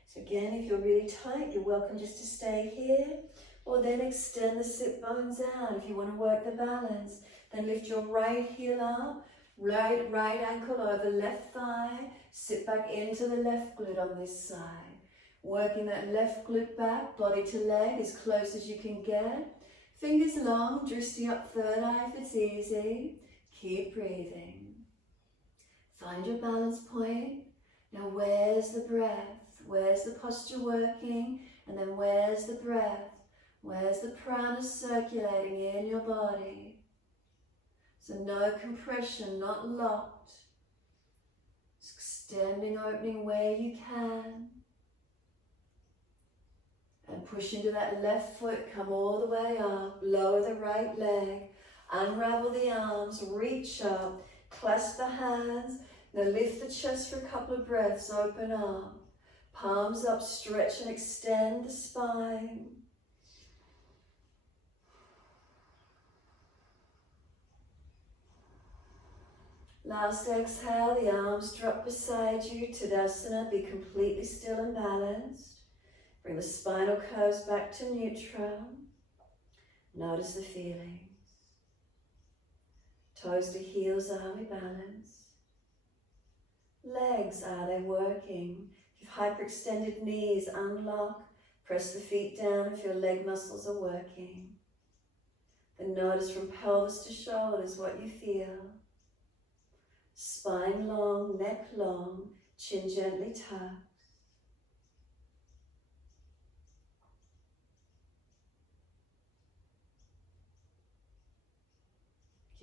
So again, if you're really tight, you're welcome just to stay here, or then extend the sit bones out. If you want to work the balance, then lift your right heel up, right ankle over left thigh, sit back into the left glute on this side. Working that left glute back, body to leg, as close as you can get. Fingers long, drishti up third eye if it's easy. Keep breathing. Find your balance point. Now where's the breath? Where's the posture working? And then where's the breath? Where's the prana circulating in your body? So no compression, not locked. Just extending, opening where you can. And push into that left foot, come all the way up, lower the right leg, unravel the arms, reach up, clasp the hands. Now lift the chest for a couple of breaths, open up. Palms up, stretch and extend the spine. Last exhale, the arms drop beside you. Tadasana, be completely still and balanced. Bring the spinal curves back to neutral. Notice the feelings. Toes to heels, are we balanced? Legs, are they working? If you've hyperextended knees, unlock. Press the feet down if your leg muscles are working. Then notice from pelvis to shoulders what you feel. Spine long, neck long, chin gently tucked.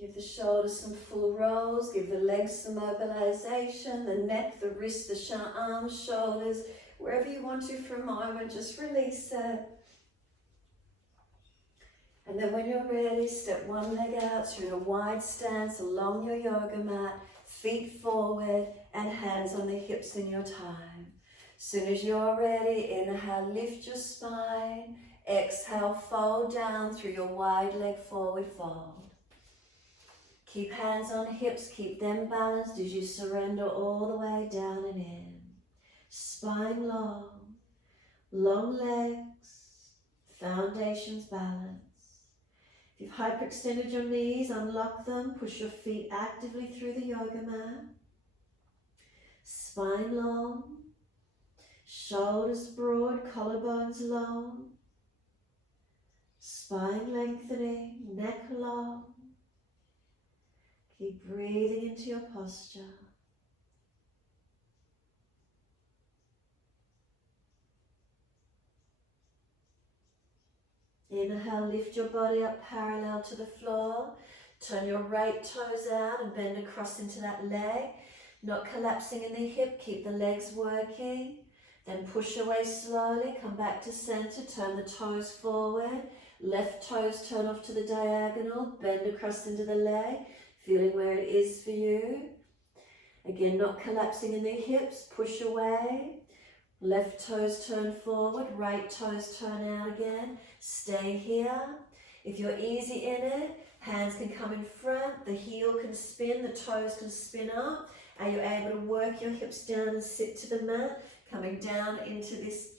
Give the shoulders some full rolls, give the legs some mobilization, the neck, the wrist, the arms, shoulders, wherever you want to for a moment, just release it. And then when you're ready, step one leg out, so you're in a wide stance along your yoga mat, feet forward and hands on the hips in your time. Soon as you're ready, inhale, lift your spine, exhale, fold down through your wide leg forward fold. Keep hands on hips, keep them balanced as you surrender all the way down and in. Spine long, long legs, foundations balanced. If you've hyperextended your knees, unlock them, push your feet actively through the yoga mat. Spine long, shoulders broad, collarbones long. Spine lengthening, neck long. Keep breathing into your posture. Inhale, lift your body up parallel to the floor. Turn your right toes out and bend across into that leg. Not collapsing in the hip, keep the legs working. Then push away slowly, come back to center, turn the toes forward. Left toes turn off to the diagonal, bend across into the leg, feeling where it is for you. Again, not collapsing in the hips, push away. Left toes turn forward, right toes turn out again. Stay here. If you're easy in it, hands can come in front, the heel can spin, the toes can spin up. Are you able to work your hips down and sit to the mat? Coming down into this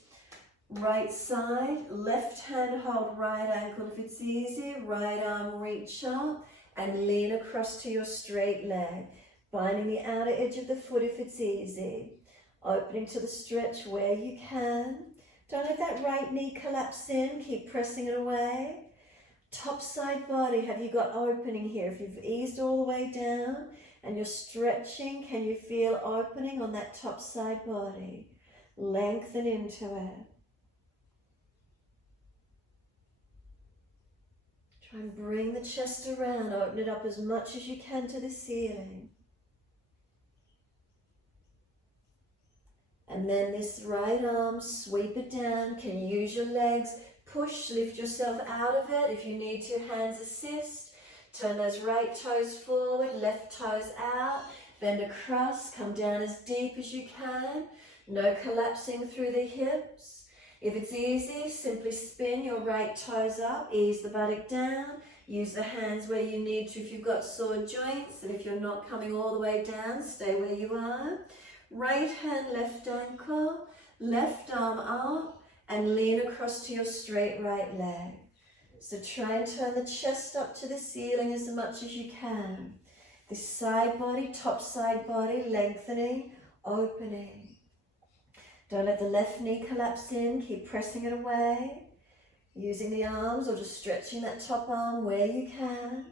right side, left hand hold right ankle if it's easy, right arm reach up and lean across to your straight leg. Binding the outer edge of the foot if it's easy. Opening to the stretch where you can. Don't let that right knee collapse in, keep pressing it away. Top side body, have you got opening here? If you've eased all the way down and you're stretching, can you feel opening on that top side body? Lengthen into it. Try and bring the chest around, open it up as much as you can to the ceiling. And then this right arm, sweep it down. Can you use your legs? Push, lift yourself out of it. If you need to, hands assist. Turn those right toes forward, left toes out. Bend across, come down as deep as you can. No collapsing through the hips. If it's easy, simply spin your right toes up, ease the buttock down. Use the hands where you need to if you've got sore joints. And if you're not coming all the way down, stay where you are. Right hand, left ankle, left arm up and lean across to your straight right leg. So try and turn the chest up to the ceiling as much as you can. This side body, top side body, lengthening, opening. Don't let the left knee collapse in, keep pressing it away. Using the arms or just stretching that top arm where you can.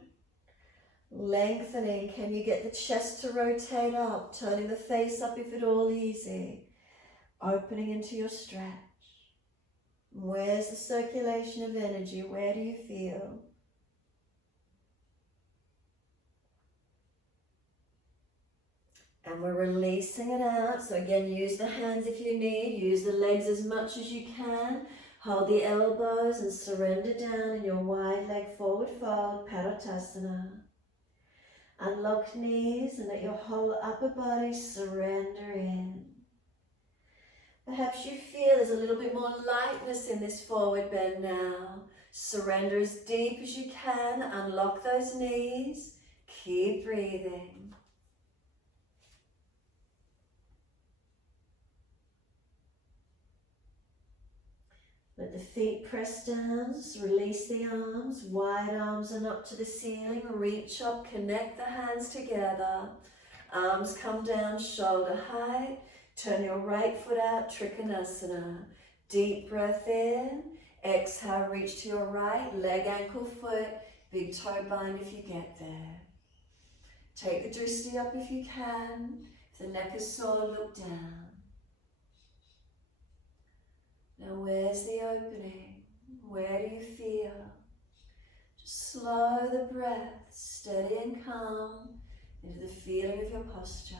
Lengthening, can you get the chest to rotate up, turning the face up if at all easy. Opening into your stretch. Where's the circulation of energy? Where do you feel? And we're releasing it out. So again, use the hands if you need. Use the legs as much as you can. Hold the elbows and surrender down in your wide leg forward fold, Tadasana. Unlock knees and let your whole upper body surrender in. Perhaps you feel there's a little bit more lightness in this forward bend now. Surrender as deep as you can. Unlock those knees. Keep breathing. Let the feet press down, release the arms, wide arms and up to the ceiling, reach up, connect the hands together, arms come down, shoulder height, turn your right foot out, Trikonasana, deep breath in, exhale, reach to your right, leg, ankle, foot, big toe bind if you get there. Take the drishti up if you can, if the neck is sore, look down. Now where's the opening? Where do you feel? Just slow the breath, steady and calm, into the feeling of your posture.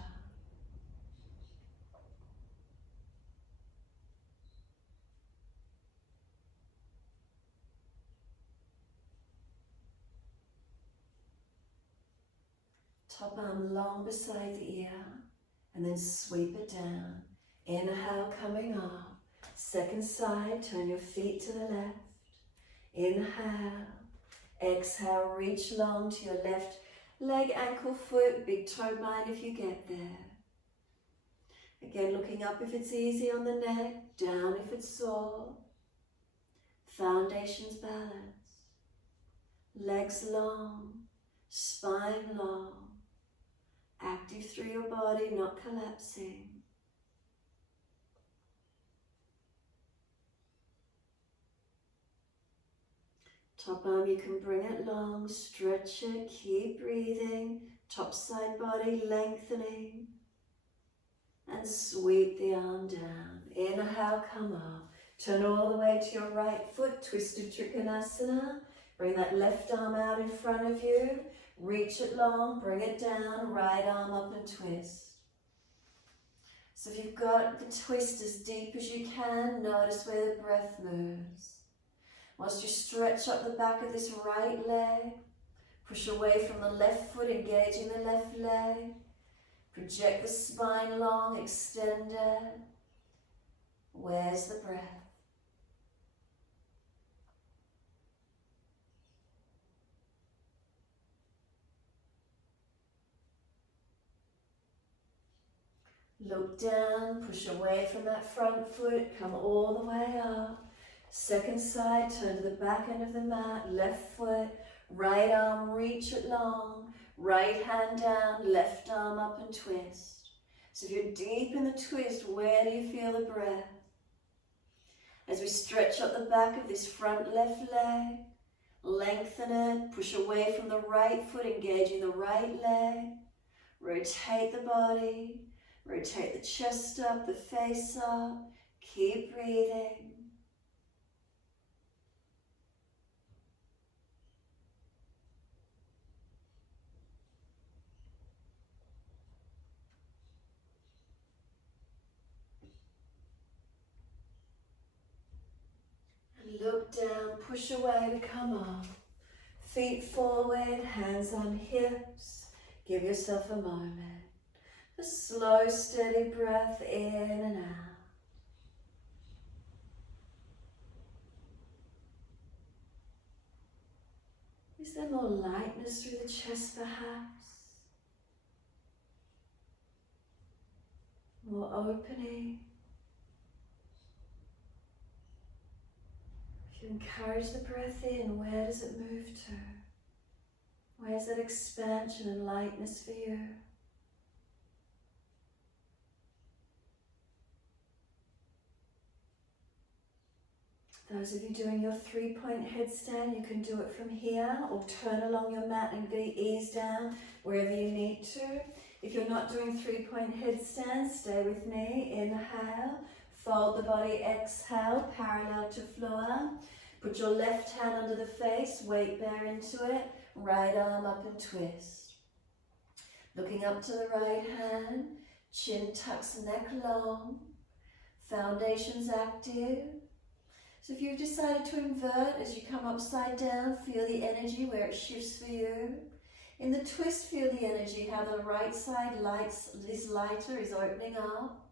Top arm long beside the ear, and then sweep it down. Inhale, coming up. Second side, turn your feet to the left. Inhale. Exhale, reach long to your left leg, ankle, foot, big toe bind if you get there. Again, looking up if it's easy on the neck, down if it's sore. Foundations balanced. Legs long, spine long. Active through your body, not collapsing. Top arm, you can bring it long, stretch it, keep breathing. Top side body lengthening. And sweep the arm down. Inhale, come up. Turn all the way to your right foot, twisted Trikonasana. Bring that left arm out in front of you. Reach it long, bring it down, right arm up and twist. So if you've got the twist as deep as you can, notice where the breath moves. Whilst you stretch up the back of this right leg, push away from the left foot, engaging the left leg. Project the spine long, extend it. Where's the breath? Look down, push away from that front foot, come all the way up. Second side, turn to the back end of the mat, left foot, right arm, reach it long, right hand down, left arm up and twist. So if you're deep in the twist, where do you feel the breath? As we stretch up the back of this front left leg, lengthen it, push away from the right foot, engaging the right leg, rotate the body, rotate the chest up, the face up, keep breathing. And look down, push away to come up. Feet forward, hands on hips. Give yourself a moment. A slow, steady breath in and out. Is there more lightness through the chest perhaps? More opening? If you encourage the breath in, where does it move to? Where's that expansion and lightness for you? Those of you doing your 3-point headstand, you can do it from here or turn along your mat and ease down wherever you need to. If you're not doing 3-point headstand, stay with me. Inhale, fold the body, exhale, parallel to floor. Put your left hand under the face, weight bear into it, right arm up and twist. Looking up to the right hand, chin tucks, neck long, foundations active. So if you've decided to invert as you come upside down, feel the energy where it shifts for you. In the twist, feel the energy, how the right side is lighter, is opening up.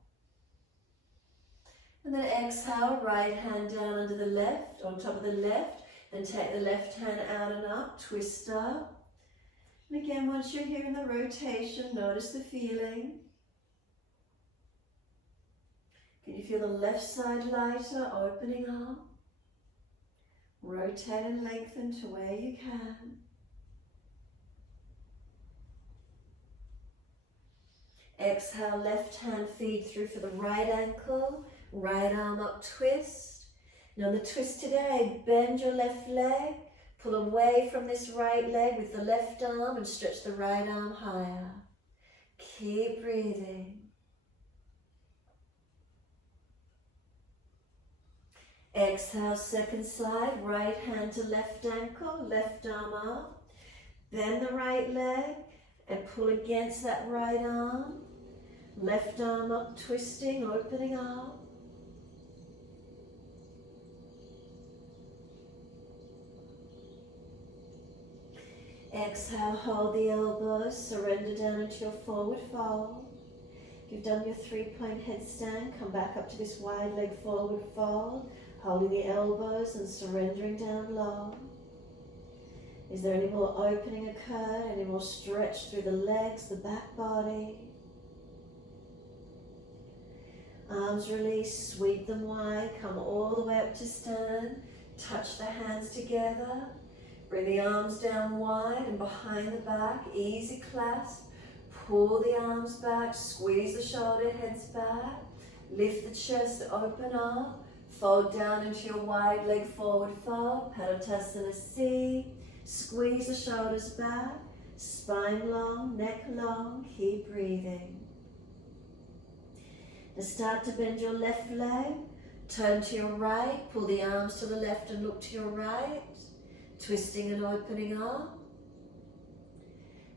And then exhale, right hand down under the left, on top of the left. Then take the left hand out and up, twist up. And again, once you're here in the rotation, notice the feeling. Can you feel the left side lighter, opening up? Rotate and lengthen to where you can. Exhale, left hand feed through for the right ankle, right arm up, twist. Now on the twist today, bend your left leg, pull away from this right leg with the left arm and stretch the right arm higher. Keep breathing. Exhale, second side, right hand to left ankle, left arm up. Bend the right leg and pull against that right arm. Left arm up, twisting, opening up. Exhale, hold the elbows, surrender down into your forward fold. If you've done your 3-point headstand, come back up to this wide leg forward fold, holding the elbows and surrendering down low. Is there any more opening occurred? Any more stretch through the legs, the back body? Arms release, sweep them wide, come all the way up to stand, touch the hands together. Bring the arms down wide and behind the back, easy clasp. Pull the arms back, squeeze the shoulder heads back. Lift the chest, open up. Fold down into your wide leg forward fold, Tadasana C. Squeeze the shoulders back, spine long, neck long, keep breathing. Now start to bend your left leg, turn to your right, pull the arms to the left and look to your right. Twisting and opening up.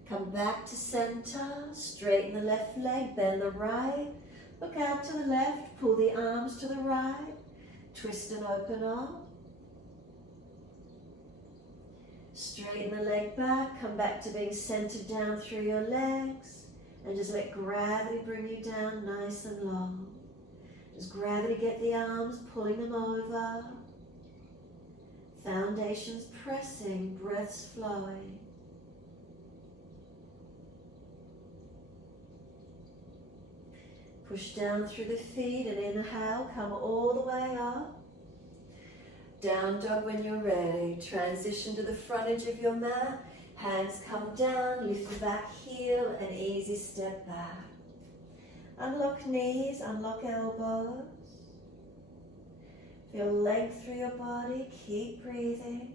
Come back to center, straighten the left leg, bend the right. Look out to the left, pull the arms to the right. Twist and open up. Straighten the leg back, come back to being centered down through your legs, and just let gravity bring you down nice and long. Does gravity get the arms, pulling them over? Foundations pressing, breaths flowing. Push down through the feet and inhale, come all the way up. Down dog when you're ready. Transition to the front edge of your mat. Hands come down, lift the back heel, and easy step back. Unlock knees, unlock elbows. Feel length through your body, keep breathing.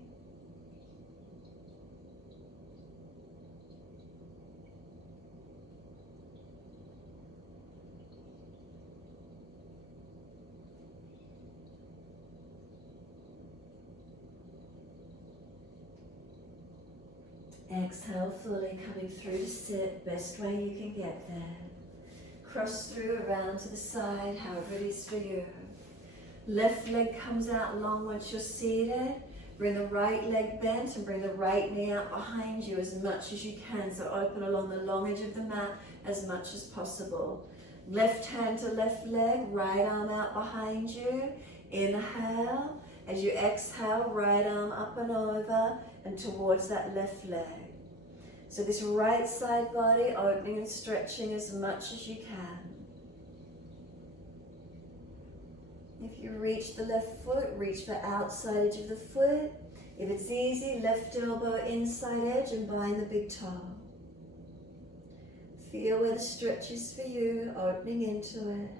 Exhale fully, coming through to sit, best way you can get there. Cross through, around to the side, however it is for you. Left leg comes out long once you're seated. Bring the right leg bent and bring the right knee out behind you as much as you can. So open along the long edge of the mat as much as possible. Left hand to left leg, right arm out behind you. Inhale. As you exhale, right arm up and over and towards that left leg. So this right side body opening and stretching as much as you can. If you reach the left foot, reach the outside edge of the foot. If it's easy, left elbow inside edge and bind the big toe. Feel where the stretch is for you, opening into it.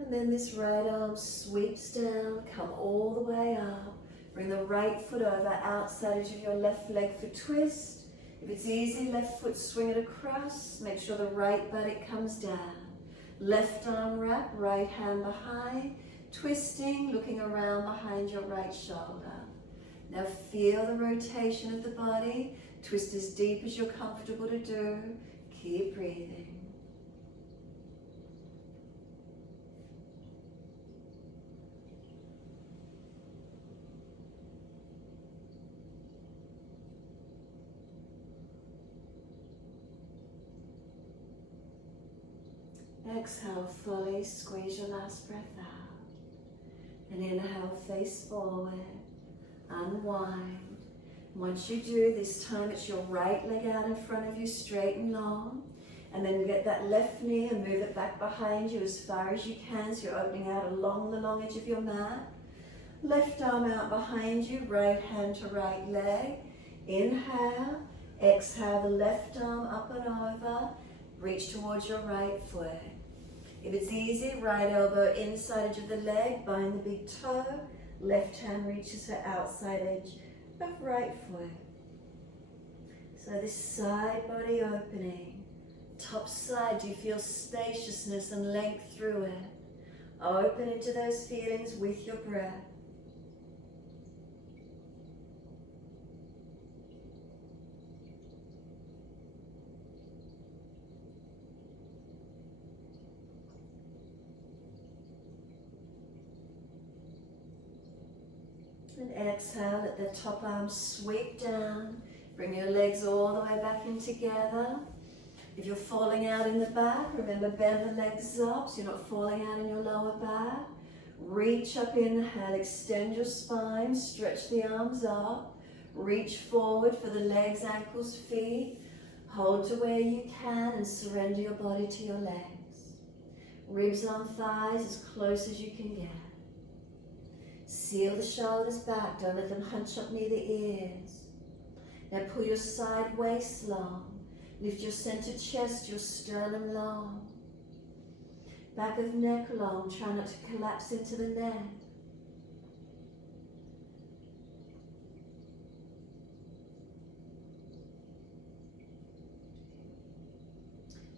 And then this right arm sweeps down, come all the way up. Bring the right foot over, outside edge of your left leg for twist. If it's easy, left foot swing it across. Make sure the right buttock comes down. Left arm wrap, right hand behind. Twisting, looking around behind your right shoulder. Now feel the rotation of the body. Twist as deep as you're comfortable to do. Keep breathing. Exhale fully, squeeze your last breath out. And inhale, face forward, unwind. Once you do, this time it's your right leg out in front of you, straight and long. And then you get that left knee and move it back behind you as far as you can, so you're opening out along the long edge of your mat. Left arm out behind you, right hand to right leg. Inhale, exhale the left arm up and over, reach towards your right foot. If it's easy, right elbow inside edge of the leg, bind the big toe. Left hand reaches for outside edge of right foot. So this side body opening. Top side, do you feel spaciousness and length through it? Open into those feelings with your breath. And exhale, let the top arm sweep down. Bring your legs all the way back in together. If you're falling out in the back, remember bend the legs up so you're not falling out in your lower back. Reach up, inhale, extend your spine, stretch the arms up. Reach forward for the legs, ankles, feet. Hold to where you can and surrender your body to your legs. Ribs on thighs as close as you can get. Seal the shoulders back, don't let them hunch up near the ears. Now pull your side waist long. Lift your center chest, your sternum long. Back of neck long, try not to collapse into the neck.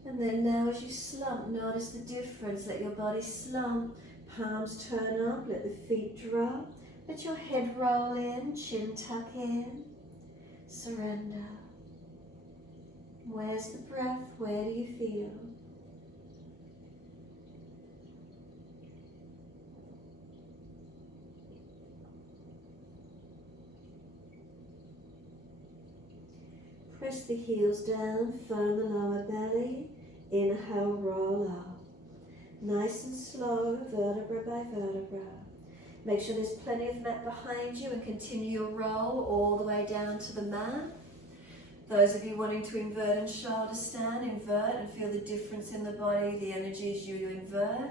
And then now as you slump, notice the difference. Let your body slump. Palms turn up, let the feet drop. Let your head roll in, chin tuck in. Surrender. Where's the breath? Where do you feel? Press the heels down, firm the lower belly. Inhale, roll up. Nice and slow, vertebra by vertebra. Make sure there's plenty of mat behind you and continue your roll all the way down to the mat. Those of you wanting to invert and shoulder stand, invert and feel the difference in the body, the energy as you invert.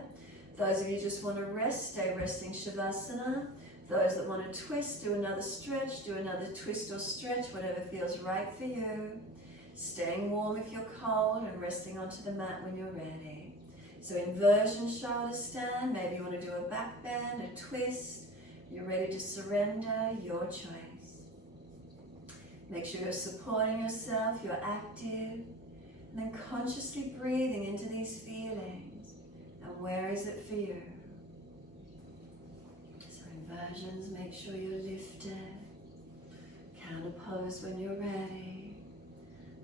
Those of you just want to rest, stay resting Shavasana. Those that want to twist, do another stretch, do another twist or stretch, whatever feels right for you. Staying warm if you're cold and resting onto the mat when you're ready. So inversion shoulder stand, maybe you want to do a back bend, a twist. You're ready to surrender, your choice. Make sure you're supporting yourself, you're active, and then consciously breathing into these feelings. And where is it for you? So inversions, make sure you're lifted. Counter pose when you're ready.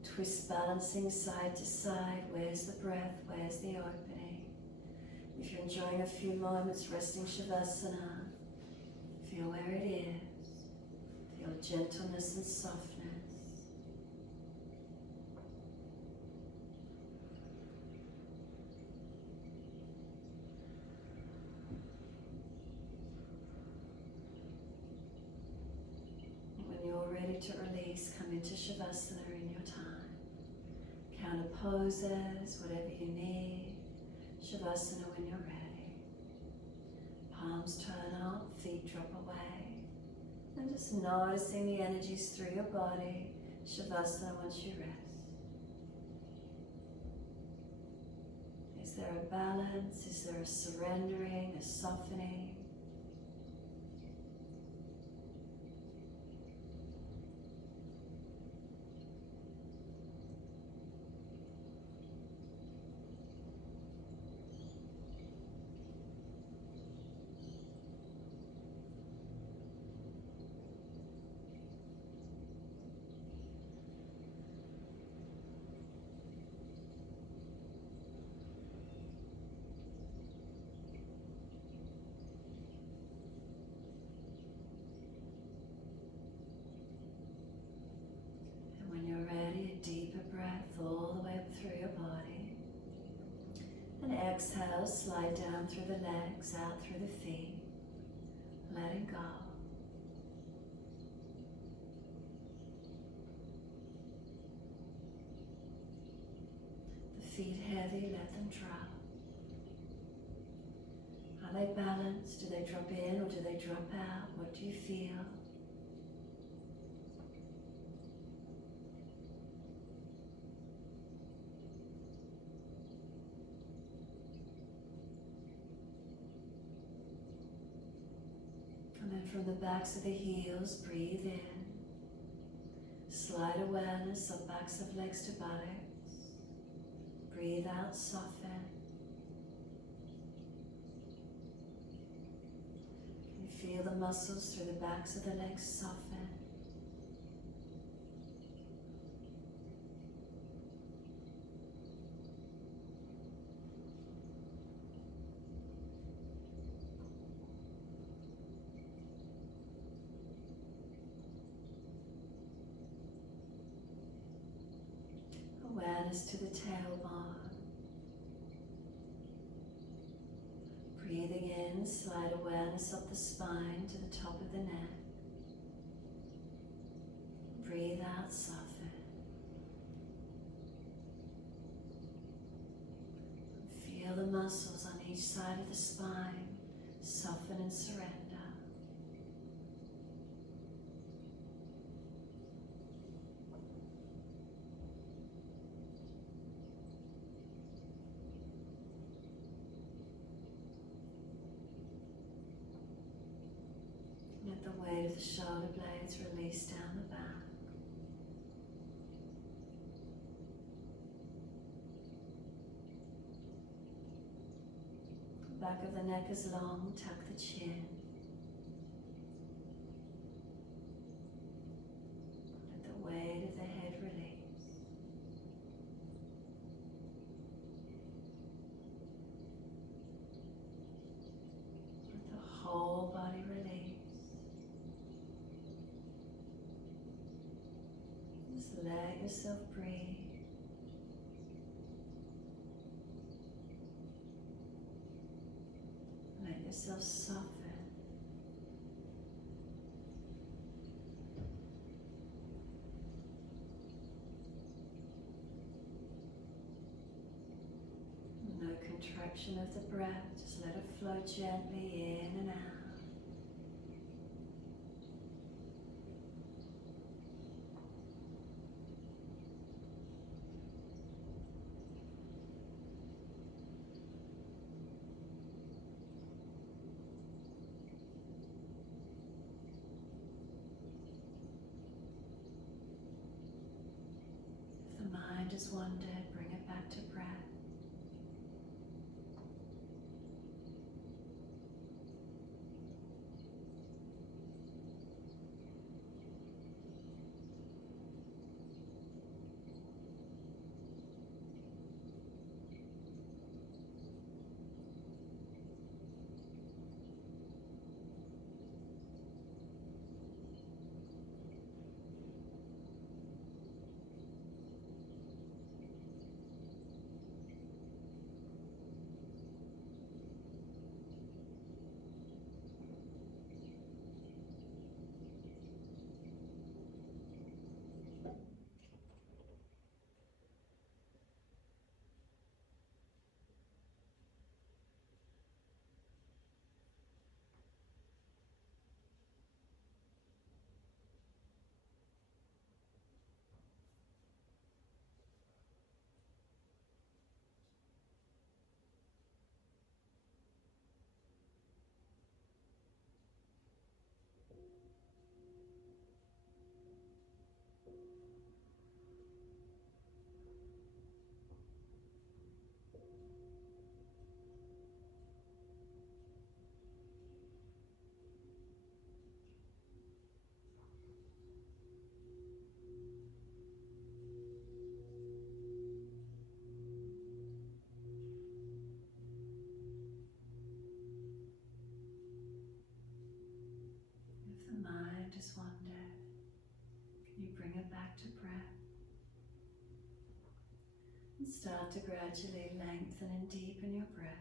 Twist balancing side to side. Where's the breath? Where's the opening? If you're enjoying a few moments resting Shavasana, feel where it is. Feel gentleness and softness. When you're ready to release, come into Shavasana in your time. Counter poses, whatever you need. Shavasana when you're ready. Palms turn up, feet drop away. And just noticing the energies through your body. Shavasana once you rest. Is there a balance? Is there a surrendering, a softening? Deeper breath all the way up through your body. And exhale, slide down through the legs, out through the feet, letting go. The feet heavy, let them drop. Are they balanced? Do they drop in or do they drop out? What do you feel? And then from the backs of the heels, breathe in. Slide awareness of backs of legs to buttocks. Breathe out, soften. Can you feel the muscles through the backs of the legs soften? Awareness to the tailbone. Breathing in, slide awareness up the spine to the top of the neck. Breathe out, soften. Feel the muscles on each side of the spine soften and surrender. Let the weight of the shoulder blades release down the back. The back of the neck is long, tuck the chin. Let the Just let yourself breathe. Let yourself soften. No contraction of the breath, just let it flow gently in and out. If the mind has wandered, bring it back to breath. If the mind has wandered, can you bring it back to breath? And start to gradually lengthen and deepen your breaths.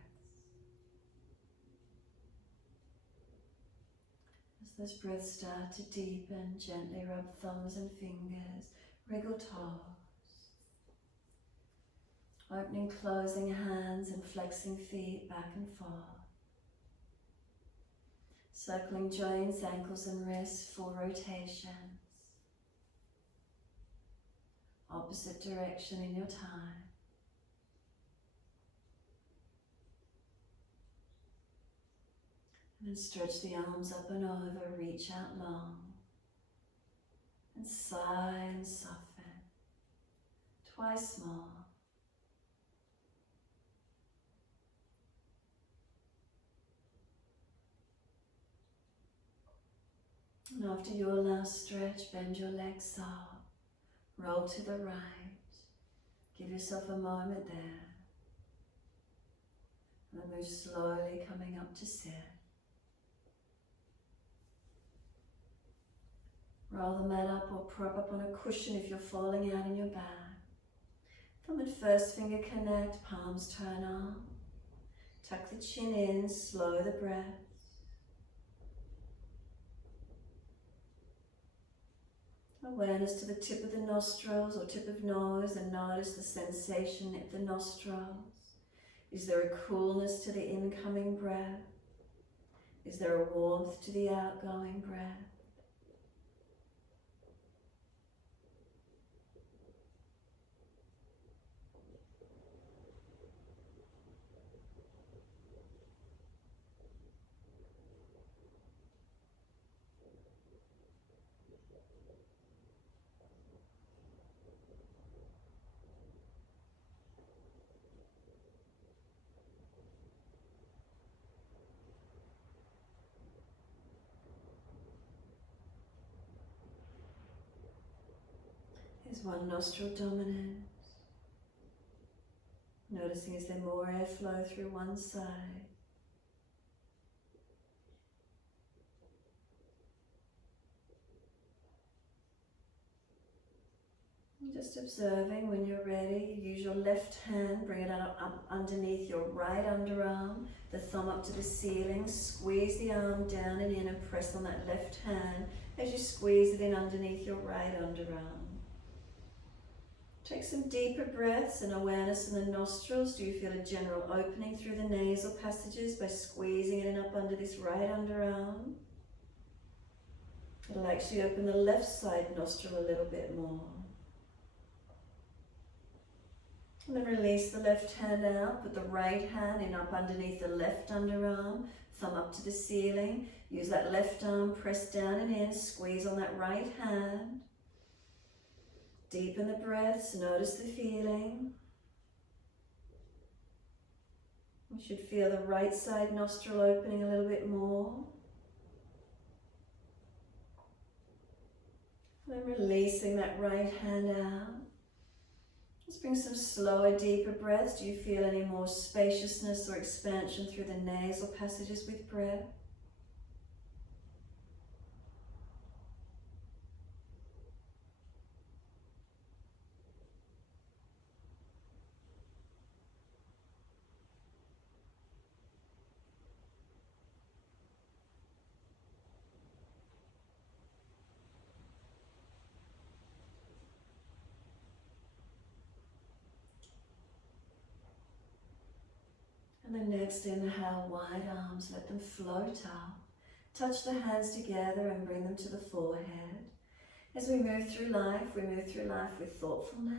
As those breaths start to deepen, gently rub thumbs and fingers, wriggle toes. Opening, closing hands and flexing feet back and forth. Circling joints, ankles and wrists, full rotations. Opposite direction in your time. And then stretch the arms up and over, reach out long. And sigh and soften. Twice more. And after your last stretch, bend your legs up. Roll to the right. Give yourself a moment there. And then move slowly coming up to sit. Roll the mat up or prop up on a cushion if you're falling out in your back. Thumb and first finger connect, palms turn up. Tuck the chin in, slow the breath. Awareness to the tip of the nostrils or tip of nose, and notice the sensation at the nostrils. Is there a coolness to the incoming breath? Is there a warmth to the outgoing breath? Is one nostril dominant? Noticing is there more airflow through one side? Just observing when you're ready, use your left hand, bring it up underneath your right underarm, the thumb up to the ceiling, squeeze the arm down and in and press on that left hand as you squeeze it in underneath your right underarm. Take some deeper breaths and awareness in the nostrils. Do you feel a general opening through the nasal passages by squeezing it in up under this right underarm? It'll actually open the left side nostril a little bit more. And then release the left hand out, put the right hand in up underneath the left underarm, thumb up to the ceiling. Use that left arm, press down and in, squeeze on that right hand. Deepen the breaths, notice the feeling. You should feel the right side nostril opening a little bit more. And then releasing that right hand out. Let's bring some slower, deeper breaths. Do you feel any more spaciousness or expansion through the nasal passages with breath? And then next, inhale, wide arms, let them float up. Touch the hands together and bring them to the forehead. As we move through life with thoughtfulness.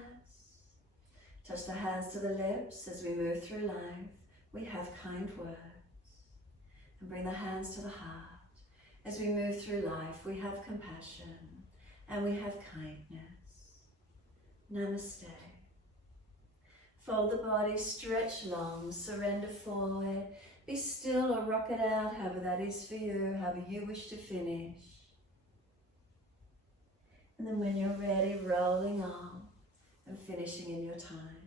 Touch the hands to the lips. As we move through life, we have kind words. And bring the hands to the heart. As we move through life, we have compassion and we have kindness. Namaste. Fold the body, stretch long, surrender forward. Be still or rock it out, however that is for you, however you wish to finish. And then when you're ready, rolling on and finishing in your time.